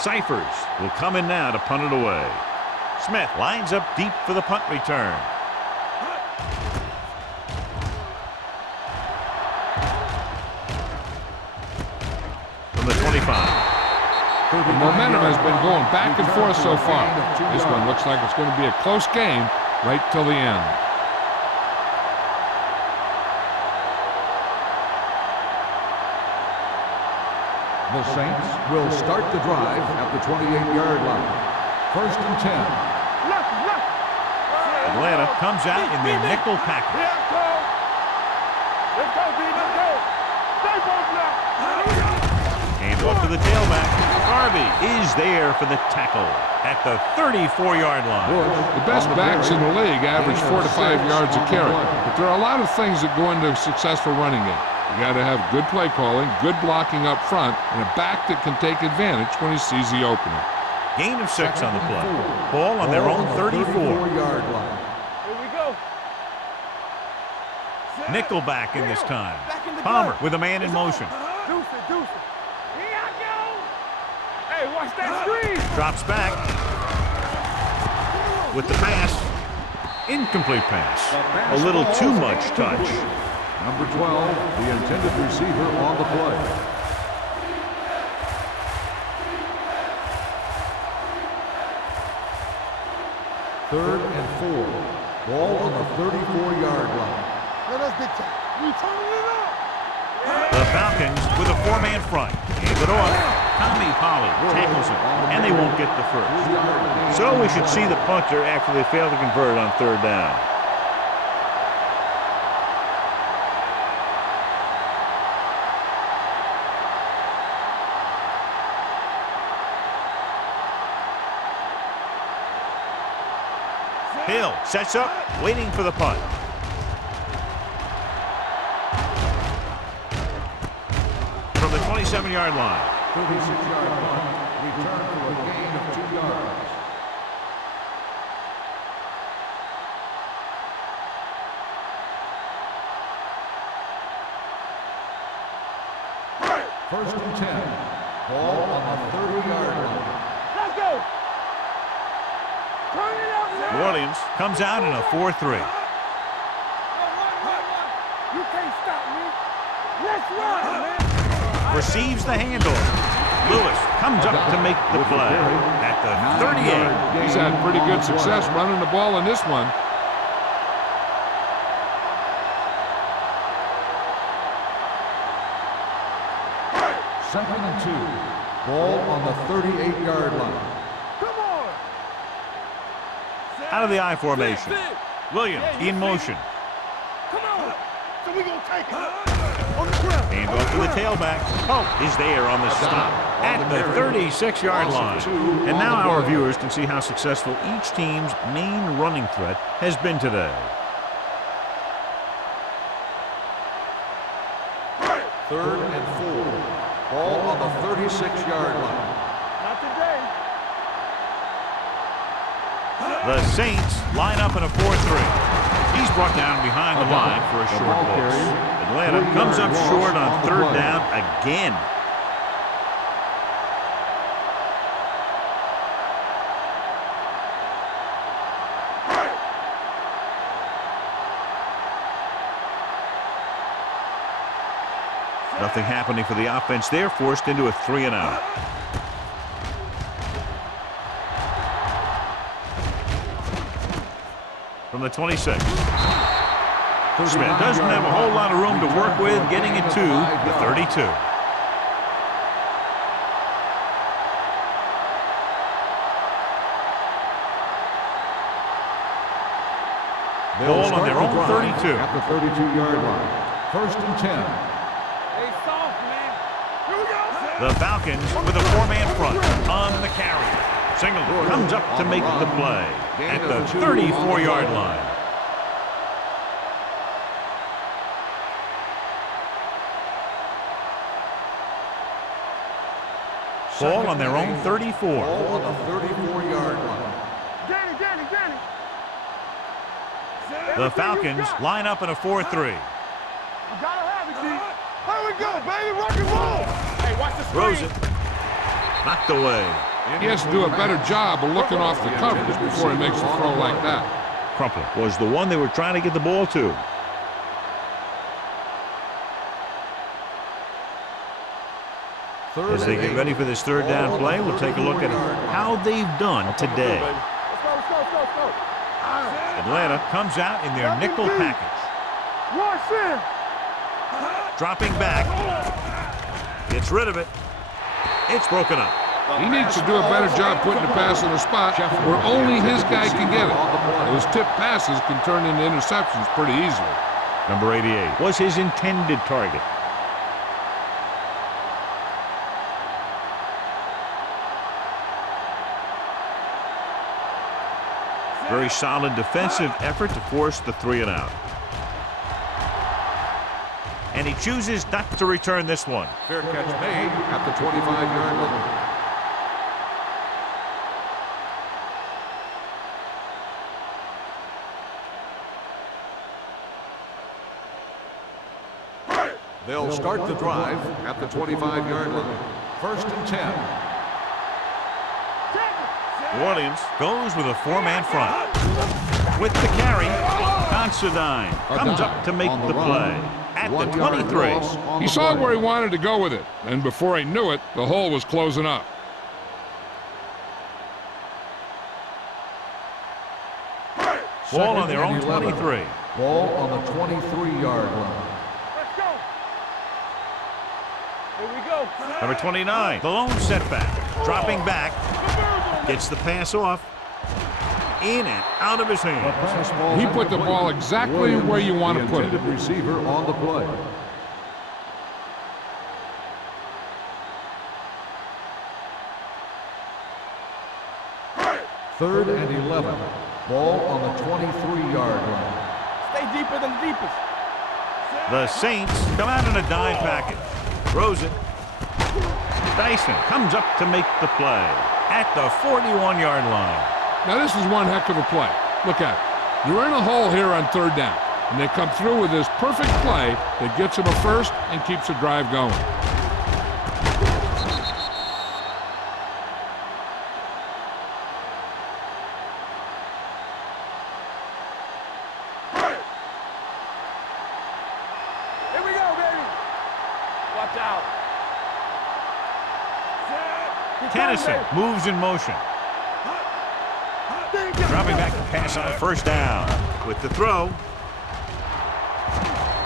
Cyphers will come in now to punt it away. Smith lines up deep for the punt return. From the 25. The momentum has been going back and forth so far. This one looks like it's going to be a close game right till the end. The Saints will start the drive at the 28-yard line. First and 10. Atlanta comes out in their nickel package. Let's go. Let's go, D. Let's go. Stay focused now. Hands off to the tailback. Harvey is there for the tackle at the 34-yard line. The best backs in the league average 4 to 5 yards a carry, but there are a lot of things that go into a successful running game. You got to have good play calling, good blocking up front, and a back that can take advantage when he sees the opening. Gain of 6 on the play. Ball on their own 34-yard line. Here we go. Nickelback in this time. Palmer with a man in motion. Deuce it, deuce it. Here I go. Hey, watch that screen. Drops back. With the pass. Incomplete pass. A little too much touch. Number 12, the intended receiver on the play. Third and 4. Ball on the 34-yard line. Let us dictate. We turning it up. The Falcons with a 4-man front. Hands it off. Tommy Polley tackles him, and they won't get the first. So we should see the punter after they fail to convert on third down. Hill sets up, waiting for the punt. From the 27-yard line. 36-yard punt. Return for a gain of 2 yards. First and 10. Ball on the 30-yard line. Let's go. Turn it up, man. New Orleans comes out in a 4-3. You can't stop me. Let's run, man. Receives the handoff. Lewis comes up to make the play at the 38. He's had pretty good success running the ball in this one. Second and 2. Ball on the 38-yard line. Come on. Out of the I formation. Williams in motion. Come on. So we gonna take it. On the ground. Handoff to the tailback. Pope is there on the stop at the 36-yard line. And now our viewers can see how successful each team's main running threat has been today. Third and 4. Ball on the 36-yard line. Not today. The Saints line up in a 4-3. He's brought down behind the line for a short loss. Atlanta comes up short on third down again. Nothing happening for the offense there, forced into a 3-and-out. From the 26. Smith doesn't have a whole lot of room to work with, getting it to the 32. Ball on their own 32. At the 32-yard line. First and 10. Hey, soft, man. Here we go. The Falcons with a 4-man front on the carry. Singleton comes up to make the play at the 34-yard line. Ball on their own 34. Ball on the 34-yard line. Danny. The Falcons line up in a 4-3. You gotta have it, D. Here we go, baby. Rock and roll. Hey, watch the Throws it. Knocked away. He has to do a better job of looking off the coverage before he makes a throw like that. Crumpler was the one they were trying to get the ball to. As they get ready for this third down play, we'll take a look at how they've done today. Let's go. Atlanta comes out in their nickel package. Rush in. Dropping back. Gets rid of it. It's broken up. He needs to do a better job putting the pass in a spot where only his guy can get it. Those tip passes can turn into interceptions pretty easily. Number 88 was his intended target. Very solid defensive effort to force the 3-and-out. And he chooses not to return this one. Fair catch made at the 25-yard line. They'll start the drive at the 25-yard line. First and 10. New Orleans goes with a 4-man front. With the carry, Considine comes up to make the play at the 23. He saw where he wanted to go with it, and before he knew it, the hole was closing up. Ball on their own 23. Ball on the 23-yard line. Let's go. Here we go. Number 29, the lone setback. Dropping back, gets the pass off. In and out of his hands. He put the ball exactly where you want to put it. Receiver on the play. Third and 11. Ball on the 23-yard line. Stay deeper than the deepest. The Saints come out in a dime package. Throws it. Dyson comes up to make the play at the 41-yard line. Now this is one heck of a play. Look at it. You're in a hole here on third down, and they come through with this perfect play that gets them a first and keeps the drive going. Here we go, baby. Watch out. Tennyson moves in motion. Dropping back to pass on first down. With the throw.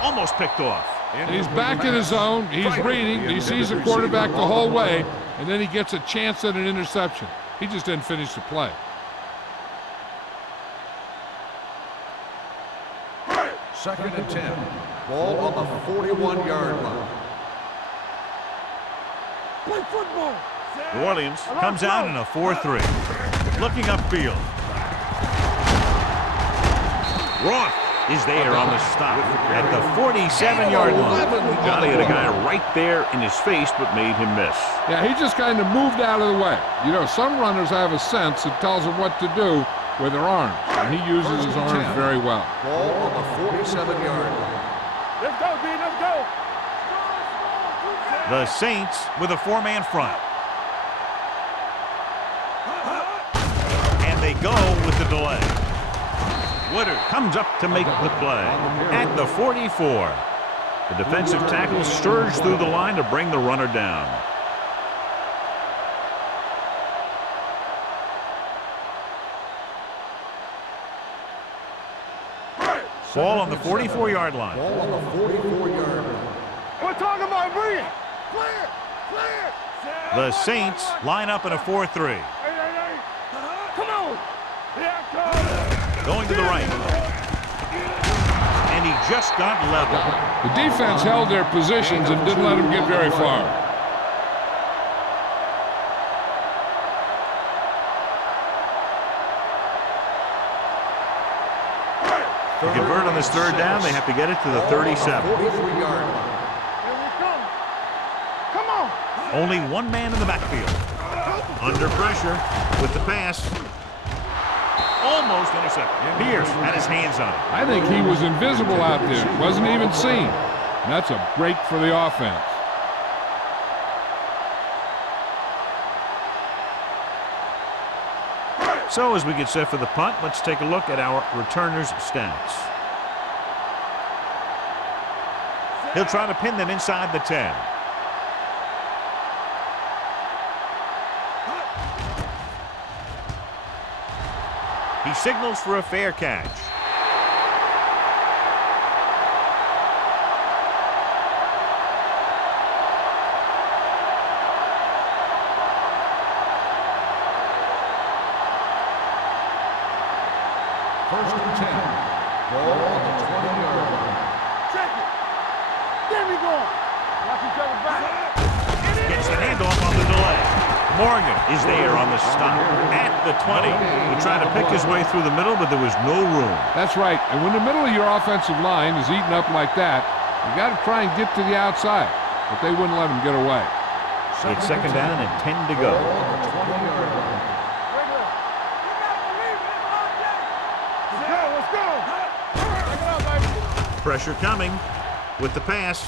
Almost picked off. And he's back in his zone. He's reading. He sees the quarterback the whole way, and then he gets a chance at an interception. He just didn't finish the play. Second and 10. Ball on the 41-yard line. Play football. New Orleans comes out in a 4-3. Looking upfield. Roth is there on the stop at the 47-yard line. Johnny had a guy right there in his face but made him miss. Yeah, he just kind of moved out of the way. You know, some runners have a sense that tells them what to do with their arms, and he uses his arms very well. Ball on the 47-yard line. Let's go, D. Let's go. The Saints with a four-man front. And they go with the delay. Woodard comes up to make the play at the 44. The defensive tackle surged through the line to bring the runner down. Ball on the 44-yard line. Ball on the 44-yard line. We're talking about bringing. Clear. Clear. The Saints line up in a 4-3. Hey. Come on. Yeah, come. Going to the right. And he just got level. The defense held their positions and didn't let him get very far. To convert on this third down, they have to get it to the 37. 43-yard line. Here we come. Come on. Only one man in the backfield. Under pressure with the pass. Almost intercepted. Pierce had his hands on it. I think he was invisible out there. Wasn't even seen. And that's a break for the offense. So as we get set for the punt, let's take a look at our returners' stats. He'll try to pin them inside the 10. He signals for a fair catch. First and 10. Ball on the 20-yard line. Check it. There we go. Watch each other back. Gets the handoff on the delay. Morgan is there on the stop at the 20. He tried to pick his way through the middle, but there was no room. That's right. And when the middle of your offensive line is eaten up like that, you got to try and get to the outside. But they wouldn't let him get away. It's second down and 10 to go. Ball on the 20-yard line. Regular. You gotta believe it. It's all day. Let's go. Take it out, baby. Pressure coming with the pass.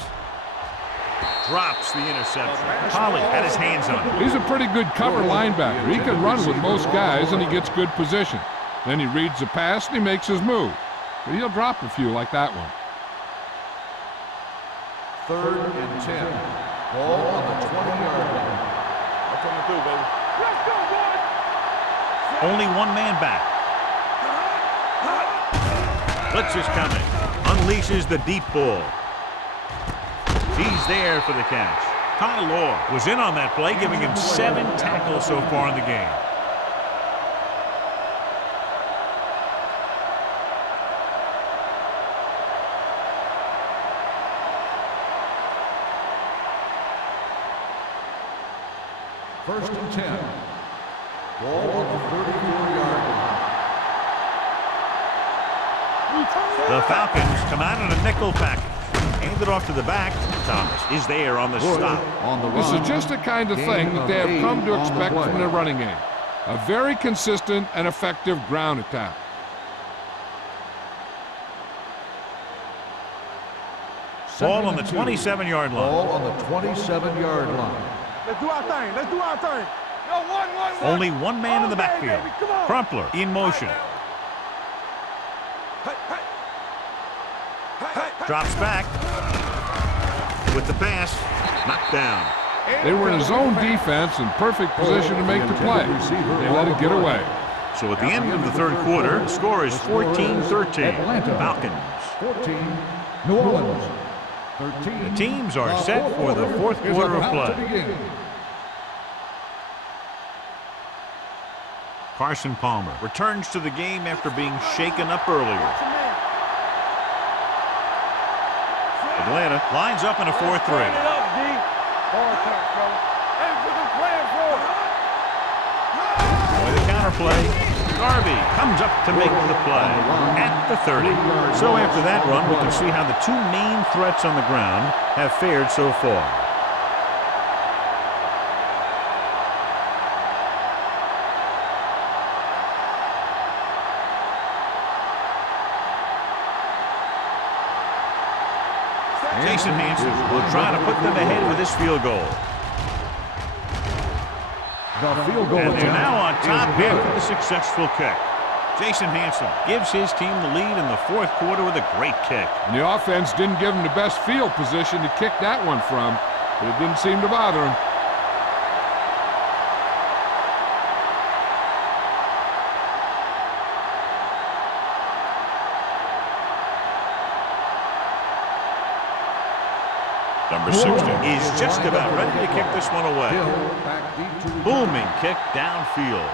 Drops the interception. Holly had his hands on it. He's a pretty good cover linebacker. He can run with most guys, and he gets good position. Then he reads the pass, and he makes his move. But he'll drop a few like that one. Third and 10. Ball on the 20-yard line. That's what we do, baby. Let's go, boys. Only one man back. Blitz is coming. Unleashes the deep ball. He's there for the catch. Ty Law was in on that play, giving him 7 tackles so far in the game. First and 10. Ball on the 34-yard line. The Falcons come out in a nickel package. Hand it off to the back. Thomas is there on the stop. On the This run. is just the kind of Gain thing that they have 8 come to on the expect play. from their running game. A very consistent and effective ground attack. Ball on the 27-yard line. Ball on the 27-yard line. Let's do our thing. Let's do our thing. Yo, one. Only one man in the All day, backfield. baby. Come on. Crumpler in motion. Drops back with the pass. Knocked down. They were in a zone defense in perfect position to make the play. They let it get away. So at the end of the third quarter, the score is 14-13. Falcons. 14, New Orleans. 13. The teams are set for the fourth quarter of play. Carson Palmer returns to the game after being shaken up earlier. Atlanta lines up in a 4-3. Turn it up, D. Ball count, fella. Hey, what them playing for? With the counterplay, Garvey comes up to make the play at the 30. So after that run, we can see how the two main threats on the ground have fared so far. Jason Hansen will try to put them ahead with this field goal. The field goal And they're attempt now on top is good. after the successful kick. Jason Hansen gives his team the lead in the fourth quarter with a great kick. And the offense didn't give him the best field position to kick that one from, but it didn't seem to bother him. Number 60 is just about ready to kick this one away. Hill back deep to return. Booming kick downfield.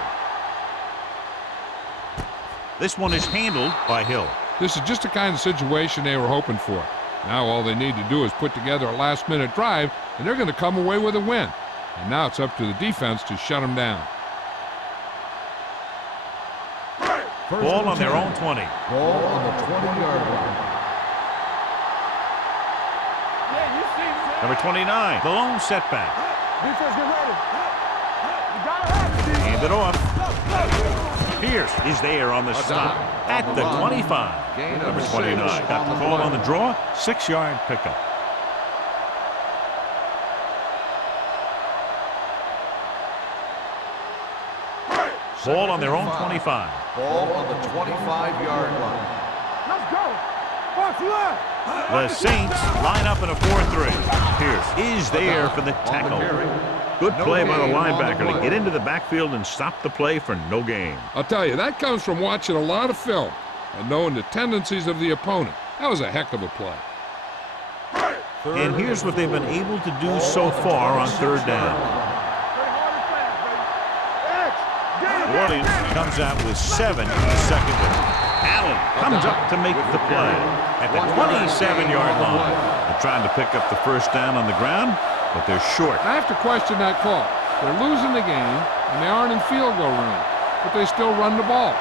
This one is handled by Hill. This is just the kind of situation they were hoping for. Now all they need to do is put together a last-minute drive, and they're going to come away with a win. And now it's up to the defense to shut them down. Ball on their own 20. Ball on the 20-yard line. Yeah, you see, man. Number 29, the lone setback. Defense, get ready. You gotta have it, D. Hand it off. Pierce is there on the stop at the 25. Gain of Number 6 29 got on the the call play. on the draw. 6-yard pickup. Ball on their own 25. Ball on the 25-yard line. Let's go. Box left. The Saints line up in a 4-3. Pierce is there for the tackle. Good play by the linebacker to get into the backfield and stop the play for no gain. I'll tell you, that comes from watching a lot of film and knowing the tendencies of the opponent. That was a heck of a play. And here's what they've been able to do so far on third down. Play hard and fast, baby. X. Get it. Orleans comes out with 7 in the secondary. Allen comes up to make the play at the 27-yard line. They're trying to pick up the first down on the ground, but they're short. I have to question that call. They're losing the game, and they aren't in field goal range, but they still run the ball.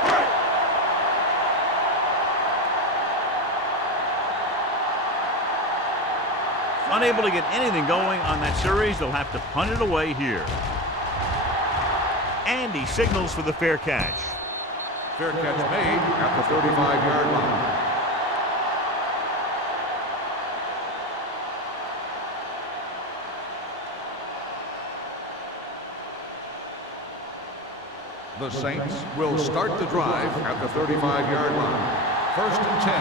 Unable to get anything going on that series, they'll have to punt it away here. And he signals for the fair catch. Fair catch made at the 35-yard line. The Saints will start the drive at the 35-yard line. 1st and 10.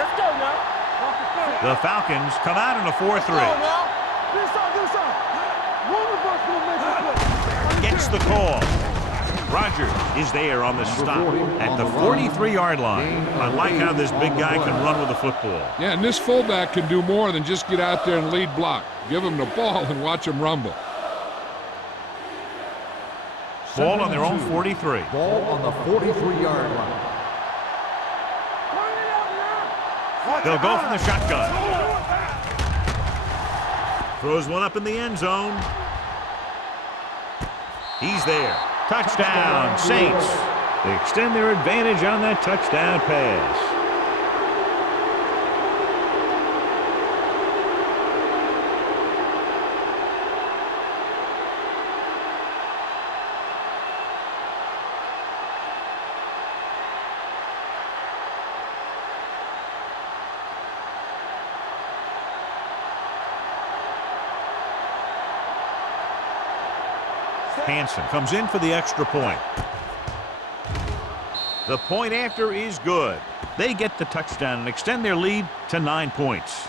Let's go now. Walk the field. The Falcons come out in a 4-3. Go now. This side. One of us will make the play. Gets the call. Rogers is there on the stop at the 43-yard line. I like how this big guy can run with the football. Yeah, and this fullback can do more than just get out there and lead block. Give him the ball and watch him rumble. Ball on their own 43. Ball on the 43-yard line. They'll go from the shotgun. Throws one up in the end zone. He's there. Touchdown, Saints. They extend their advantage on that touchdown pass. Hansen comes in for the extra point. The point after is good. They get the touchdown and extend their lead to 9 points.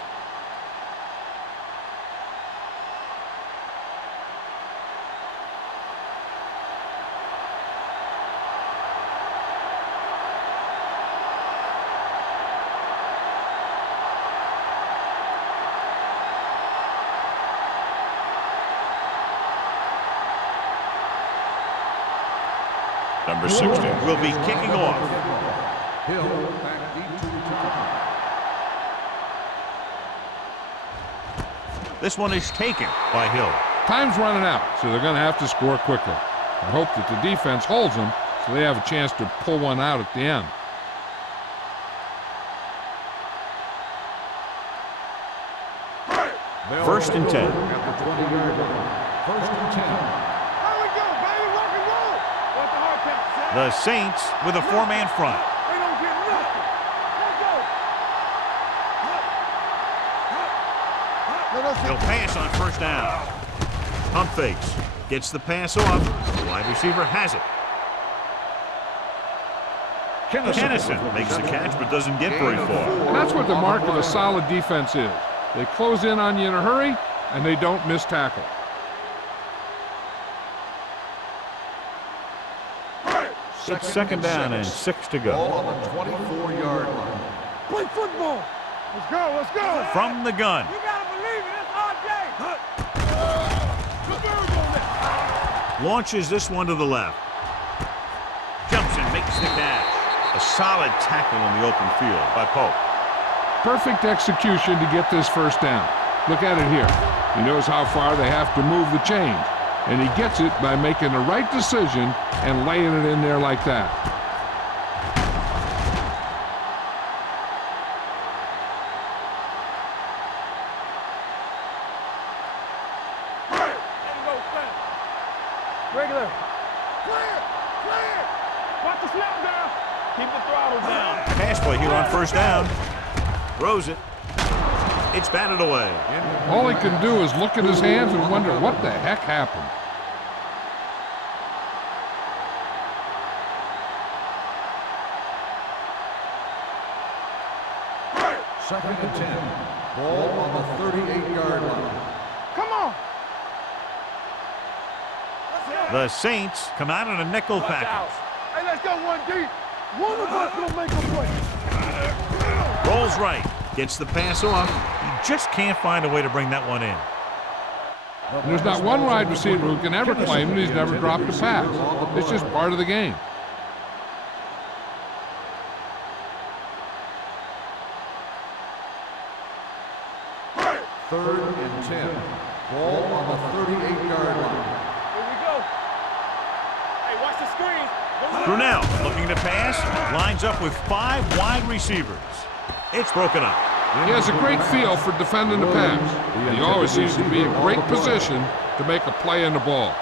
Number 60 will be kicking off. Hill back deep to return. This one is taken by Hill. Time's running out, so they're going to have to score quickly. I hope that the defense holds them so they have a chance to pull one out at the end. First and 10. At the 20-yard line. First and 10. How we go, baby? Rock and roll. What's the hard count? The Saints with a 4-man front. They don't get nothing. Let's go. He'll pass on first down. Pump fakes. Gets the pass off. The wide receiver has it. Kennison makes the catch but doesn't get very far. And that's what the mark of a solid defense is. They close in on you in a hurry, and they don't miss tackle. It's second down and 6 to Ball go. on the 24-yard line. Play football. Let's go. Let's go. From the gun. You gotta believe it. It's RJ. Good bird on that. Launches this one to the left. Jumps and makes the catch. A solid tackle in the open field by Pope. Perfect execution to get this first down. Look at it here. He knows how far they have to move the change, and he gets it by making the right decision and laying it in there like that. Regular. Clear. Clear. Watch the snap down. Keep the throttle down. Pass play here on first down. Throws it. It's batted away. All he can do is look at his hands and wonder what the heck happened. Second and 10. Ball on the 38-yard line. Come on. The Saints come out in a nickel Watch out. package. Hey, let's go 1D. One of us will make a play. Rolls right. Gets the pass off. He just can't find a way to bring that one in. And there's not one wide receiver who can ever claim that he's never dropped a pass. It's just part of the game. Third and 10. Ball on the 38-yard line. Here we go. Hey, watch the screen. Brunel looking to pass. Lines up with 5 wide receivers. It's broken up. He has a great feel for defending the pass. He always seems to be in great position to make a play in the ball.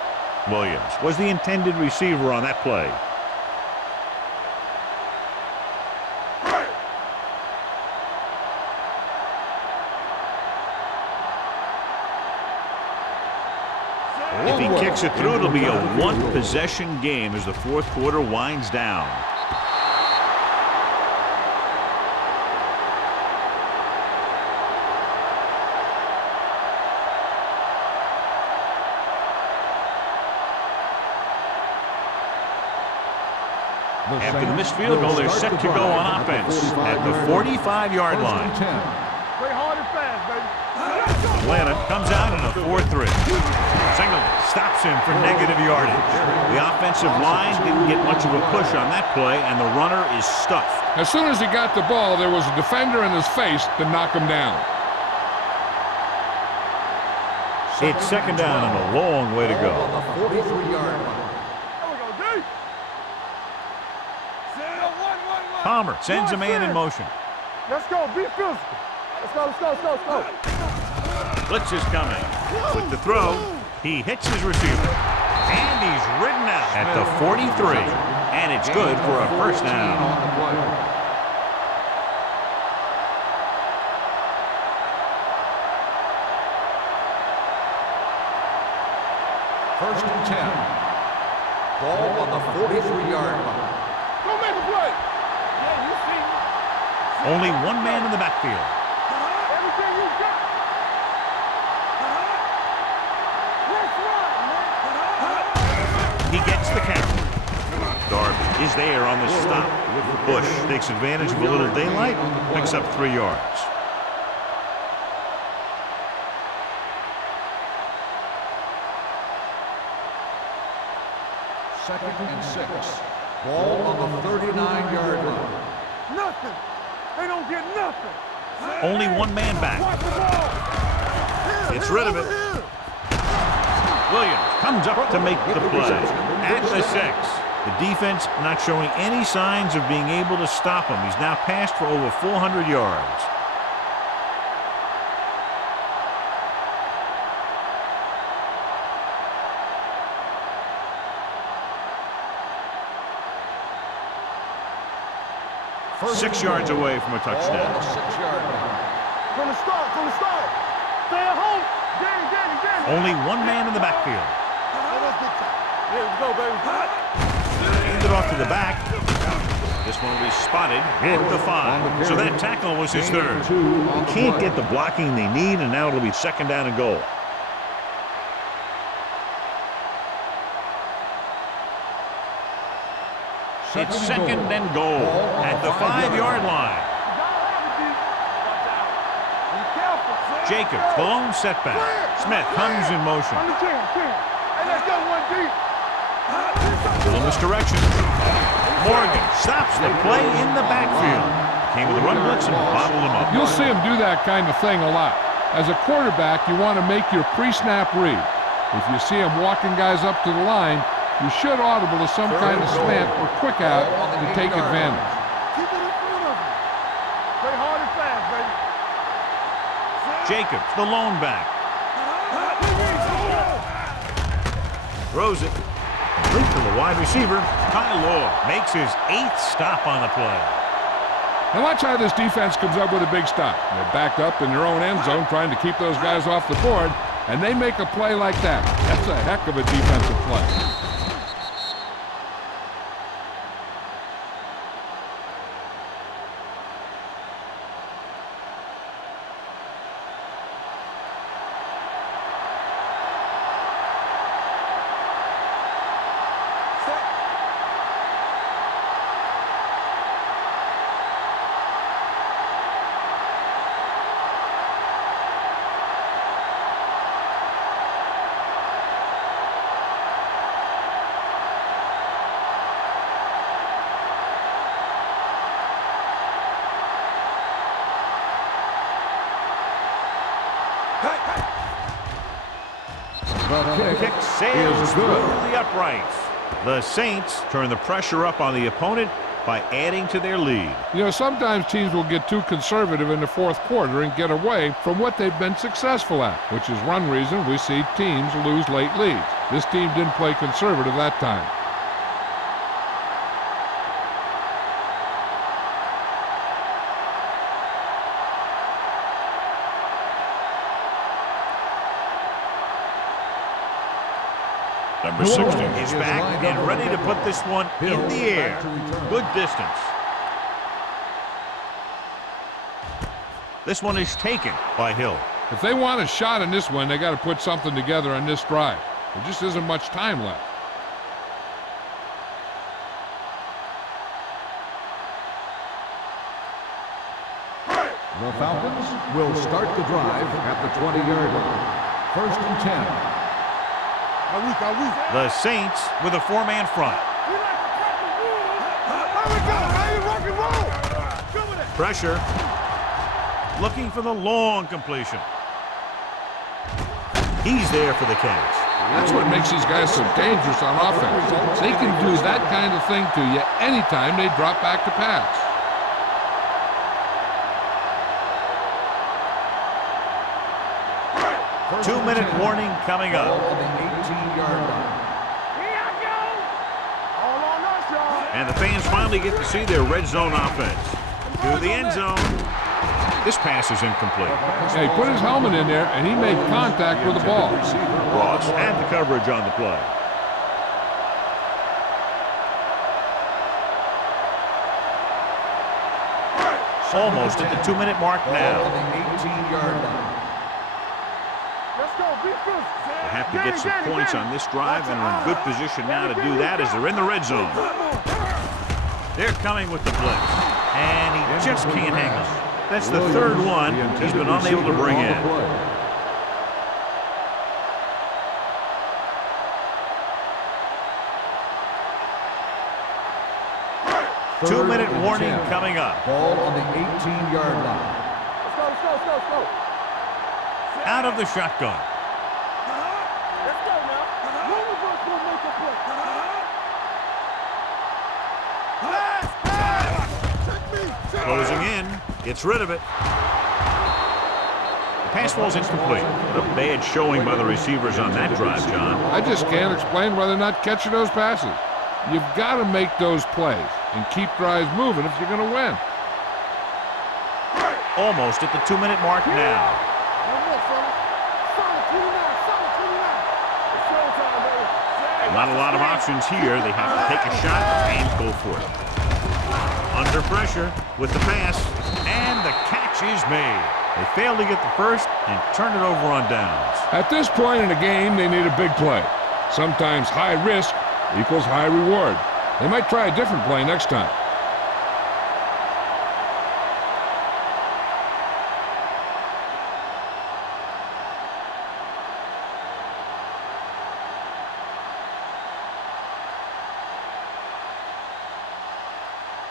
Williams was the intended receiver on that play. If he kicks it through, it'll be a one-possession game as the fourth quarter winds down. After the missed field goal, they're set to go on offense at the 45-yard line. Play hard and fast, baby. Atlanta comes out in a 4-3. Singleton stops him for negative yardage. The offensive line didn't get much of a push on that play, and the runner is stuffed. As soon as he got the ball, there was a defender in his face to knock him down. It's second down and a long way to go. On the 43-yard line. There we go, D. Palmer sends a man in motion. Let's go. Be physical. Let's go, let's go, let's go, let's go. Blitz is coming. With the throw, he hits his receiver. And he's ridden out at the 43. And it's good for a first down. On the play. First and 10. Ball on the 43-yard line. Go make a play. Yeah, you see me. Only one man in the backfield. Everything you got. Let's run, man. He gets the count. Darby is there on the stop. Bush takes advantage of a little daylight, picks up 3 yards. Second and 6. Ball on the 39-yard line. Nothing. They don't get nothing. Only one man back. Watch the ball. Gets rid of it. Williams comes up to make the play. At the 6. The defense not showing any signs of being able to stop him. He's now passed for over 400 yards. First 6 yards away from a Ball on touchdown. the 6-yard line. From the start. Stay at home. Danny. Only one man in the backfield. Yeah, let's go, baby. Hand it off to the back. This one will be spotted at the 5. So that tackle was his third. Can't get the blocking they need, and now it'll be second down and goal. It's second and goal at the 5-yard line. Jacobs, the lone setback. Smith comes in motion. On the 10. Hey, let's go, 1 deep. Little misdirection. Morgan stops the play in the backfield. Came with a run blitz and bottled him up. You'll see him do that kind of thing a lot. As a quarterback, you want to make your pre-snap read. If you see him walking guys up to the line, you should audible to some kind of slant or quick out to take advantage. Keep it in front of him. Play hard and fast, baby. Jacobs, the lone back. Throws it. Complete to the wide receiver. Ty Law makes his 8th stop on the play. Now watch how this defense comes up with a big stop. They're backed up in their own end zone trying to keep those guys off the board, and they make a play like that. That's a heck of a defensive play. The Kick sails through the uprights. The Saints turn the pressure up on the opponent by adding to their lead. You know, sometimes teams will get too conservative in the fourth quarter and get away from what they've been successful at, which is one reason we see teams lose late leads. This team didn't play conservative that time. Number 60 is back and ready to put this one in the air. Good distance. This one is taken by Hill. If they want a shot in this one, they got to put something together on this drive. There just isn't much time left. The Falcons will start the drive at the 20-yard line. First and 10. The Saints with a 4-man front. Pressure. Looking for the long completion. He's there for the catch. That's what makes these guys so dangerous on offense. They can do that kind of thing to you anytime they drop back to pass. Two-minute warning coming up. On the 18-yard line. And the fans finally get to see their red zone offense. To the end zone. This pass is incomplete. Yeah, he put his helmet in there, and he made contact with the ball. Ross had the coverage on the play. Almost at the 2-minute mark Ball now. on the 18-yard line. Let's go, defense. They have to get some points on this drive and are in good position now to do that as they're in the red zone. They're coming with the blitz, and he just can't hang on. That's the third one he's been unable to bring in. 2-minute warning coming up. Ball on the 18-yard line. Let's go. Out of the shotgun. Let's go now. One of us will make a play. Closing in. Gets rid of it. The pass ball's incomplete. What a bad showing by the receivers on that drive, John. I just can't explain why they're not catching those passes. You've got to make those plays and keep drives moving if you're going to win. Almost at the 2-minute mark now. Not a lot of options here. They have to take a shot and go for it. Under pressure with the pass, and the catch is made. They fail to get the first and turn it over on downs. At this point in the game, they need a big play. Sometimes high risk equals high reward. They might try a different play next time.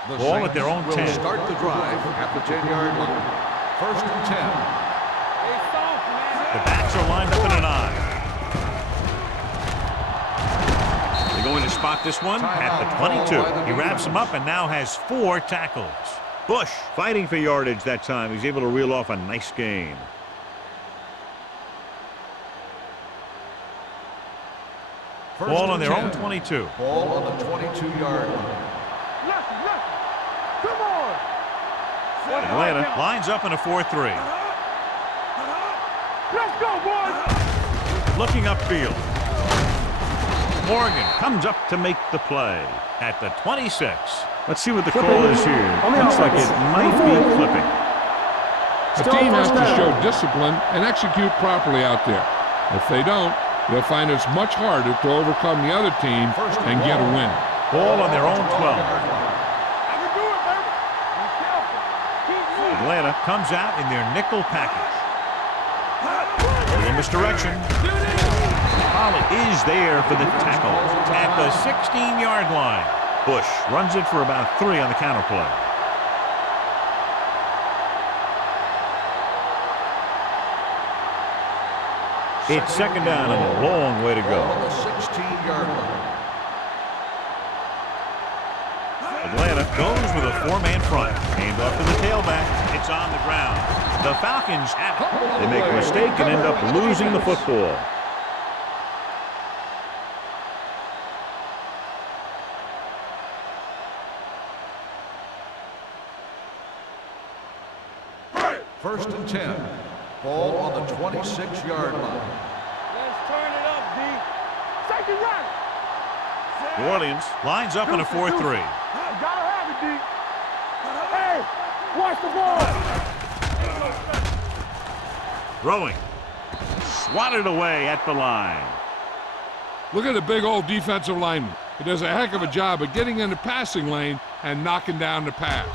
The Ball at their own Saints 10. will start the drive at the 10-yard line. First and 10. The backs are lined up in an eye. They're going to spot this one at the 22. He wraps him up and now has 4 tackles. Bush fighting for yardage that time. He's able to reel off a nice gain. Ball on their own 22. Ball on the 22-yard line. Come on. Atlanta lines up in a 4-3. Let's go, boys. Looking upfield. Morgan comes up to make the play at the 26. Let's see what the call is here. Looks like it might be clipping. The team has to show discipline and execute properly out there. If they don't, they'll find it's much harder to overcome the other team and get a win. Ball on their own 12. Atlanta comes out in their nickel package. A little misdirection. Holly is there for the tackle at the 16-yard line. Bush runs it for about 3 on the counter play. It's second down and a long way to go. On the 16-yard line. Atlanta goes with a 4-man front. Aimed off to the tailback. It's on the ground. The Falcons have it. They make a mistake and end up losing the football. First and 10. Ball on the 26-yard line. Let's turn it up, D. Take it right. New Orleans lines up in a 4-3. You gotta have it, D. Hey, watch the ball. Throwing. Swatted away at the line. Look at the big old defensive lineman. He does a heck of a job of getting in the passing lane and knocking down the pass.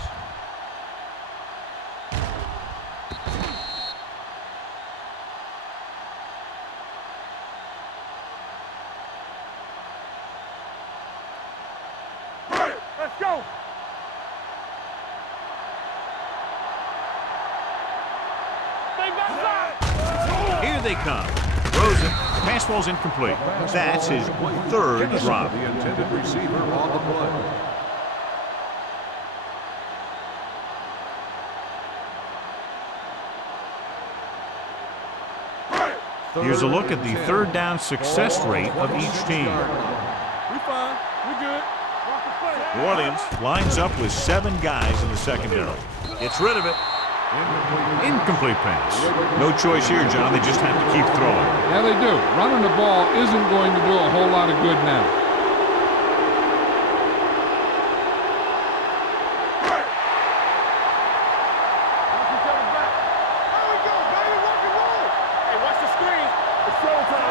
Let's go. Here they come. Throws it. Pass ball's incomplete. That's his 3rd drop. The intended receiver on the play. Here's a look at the 3rd down success rate of each team. We fine. We good. Watch the play. New Orleans lines up with 7 guys in the secondary. Gets rid of it. Incomplete pass. No choice here, John. They just have to keep throwing. Yeah, they do. Running the ball isn't going to do a whole lot of good now.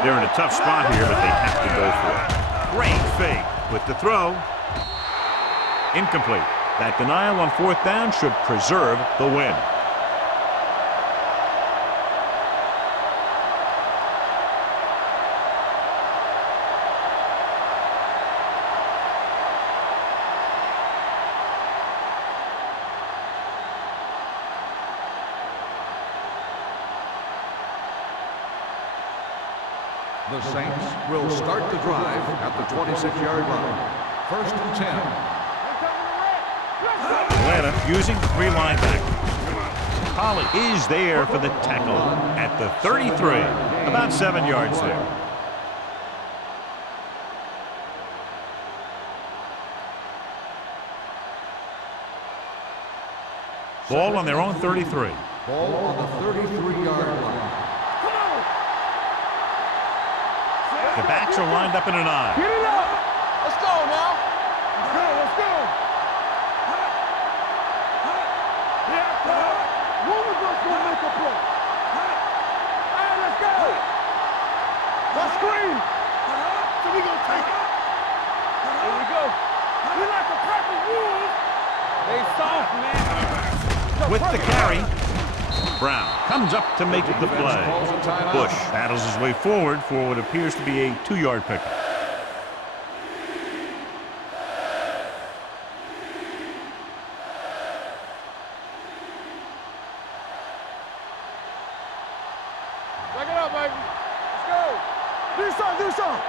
They're in a tough spot here, but they have to go for it. Great fake with the throw. Incomplete. That denial on 4th down should preserve the win. The Saints will start the drive at the 26-yard line. 1st and 10. Atlanta using 3 linebackers. Pollard is there for the tackle at the 33. About 7 yards there. Ball on their own 33. Ball on the 33-yard line. The backs are lined up in an I. Get it up. Let's go now. Let's go. Yeah, one of us gonna make a play. All right, let's go. Let's screen. So we gonna take it. Here we go. We like the practice rules. They soft, man. With the carry, Brown comes up to make the play. Bush battles his way forward for what appears to be a 2-yard pickup. Back it up, baby. Let's go. Do something, do something.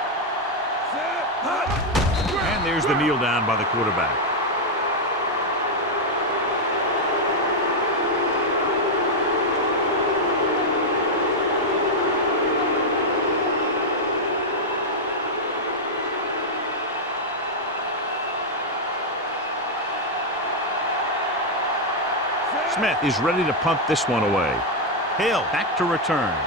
And there's the kneel down by the quarterback. Smith is ready to punt this one away. Hill back to return.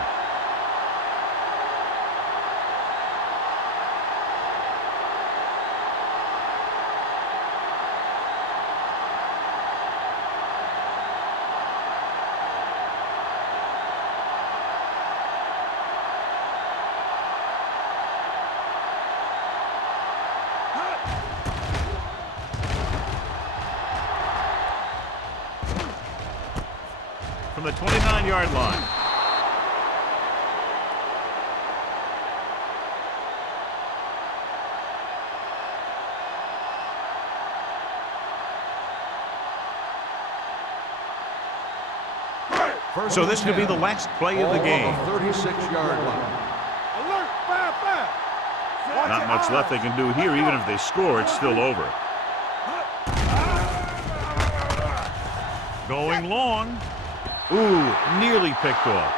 From the 29-yard line. So this could be the last play of the game. 36-yard line. Alert, 5-5. Not much left they can do here. Even if they score, it's still over. Going long. Ooh, nearly picked off.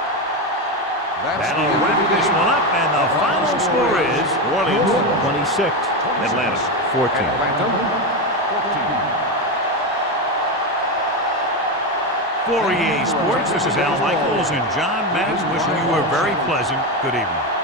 That'll wrap this one up, and the final score is New Orleans 26, Atlanta 14. For EA Sports, this is Al Michaels and John Madden wishing you a very pleasant good evening.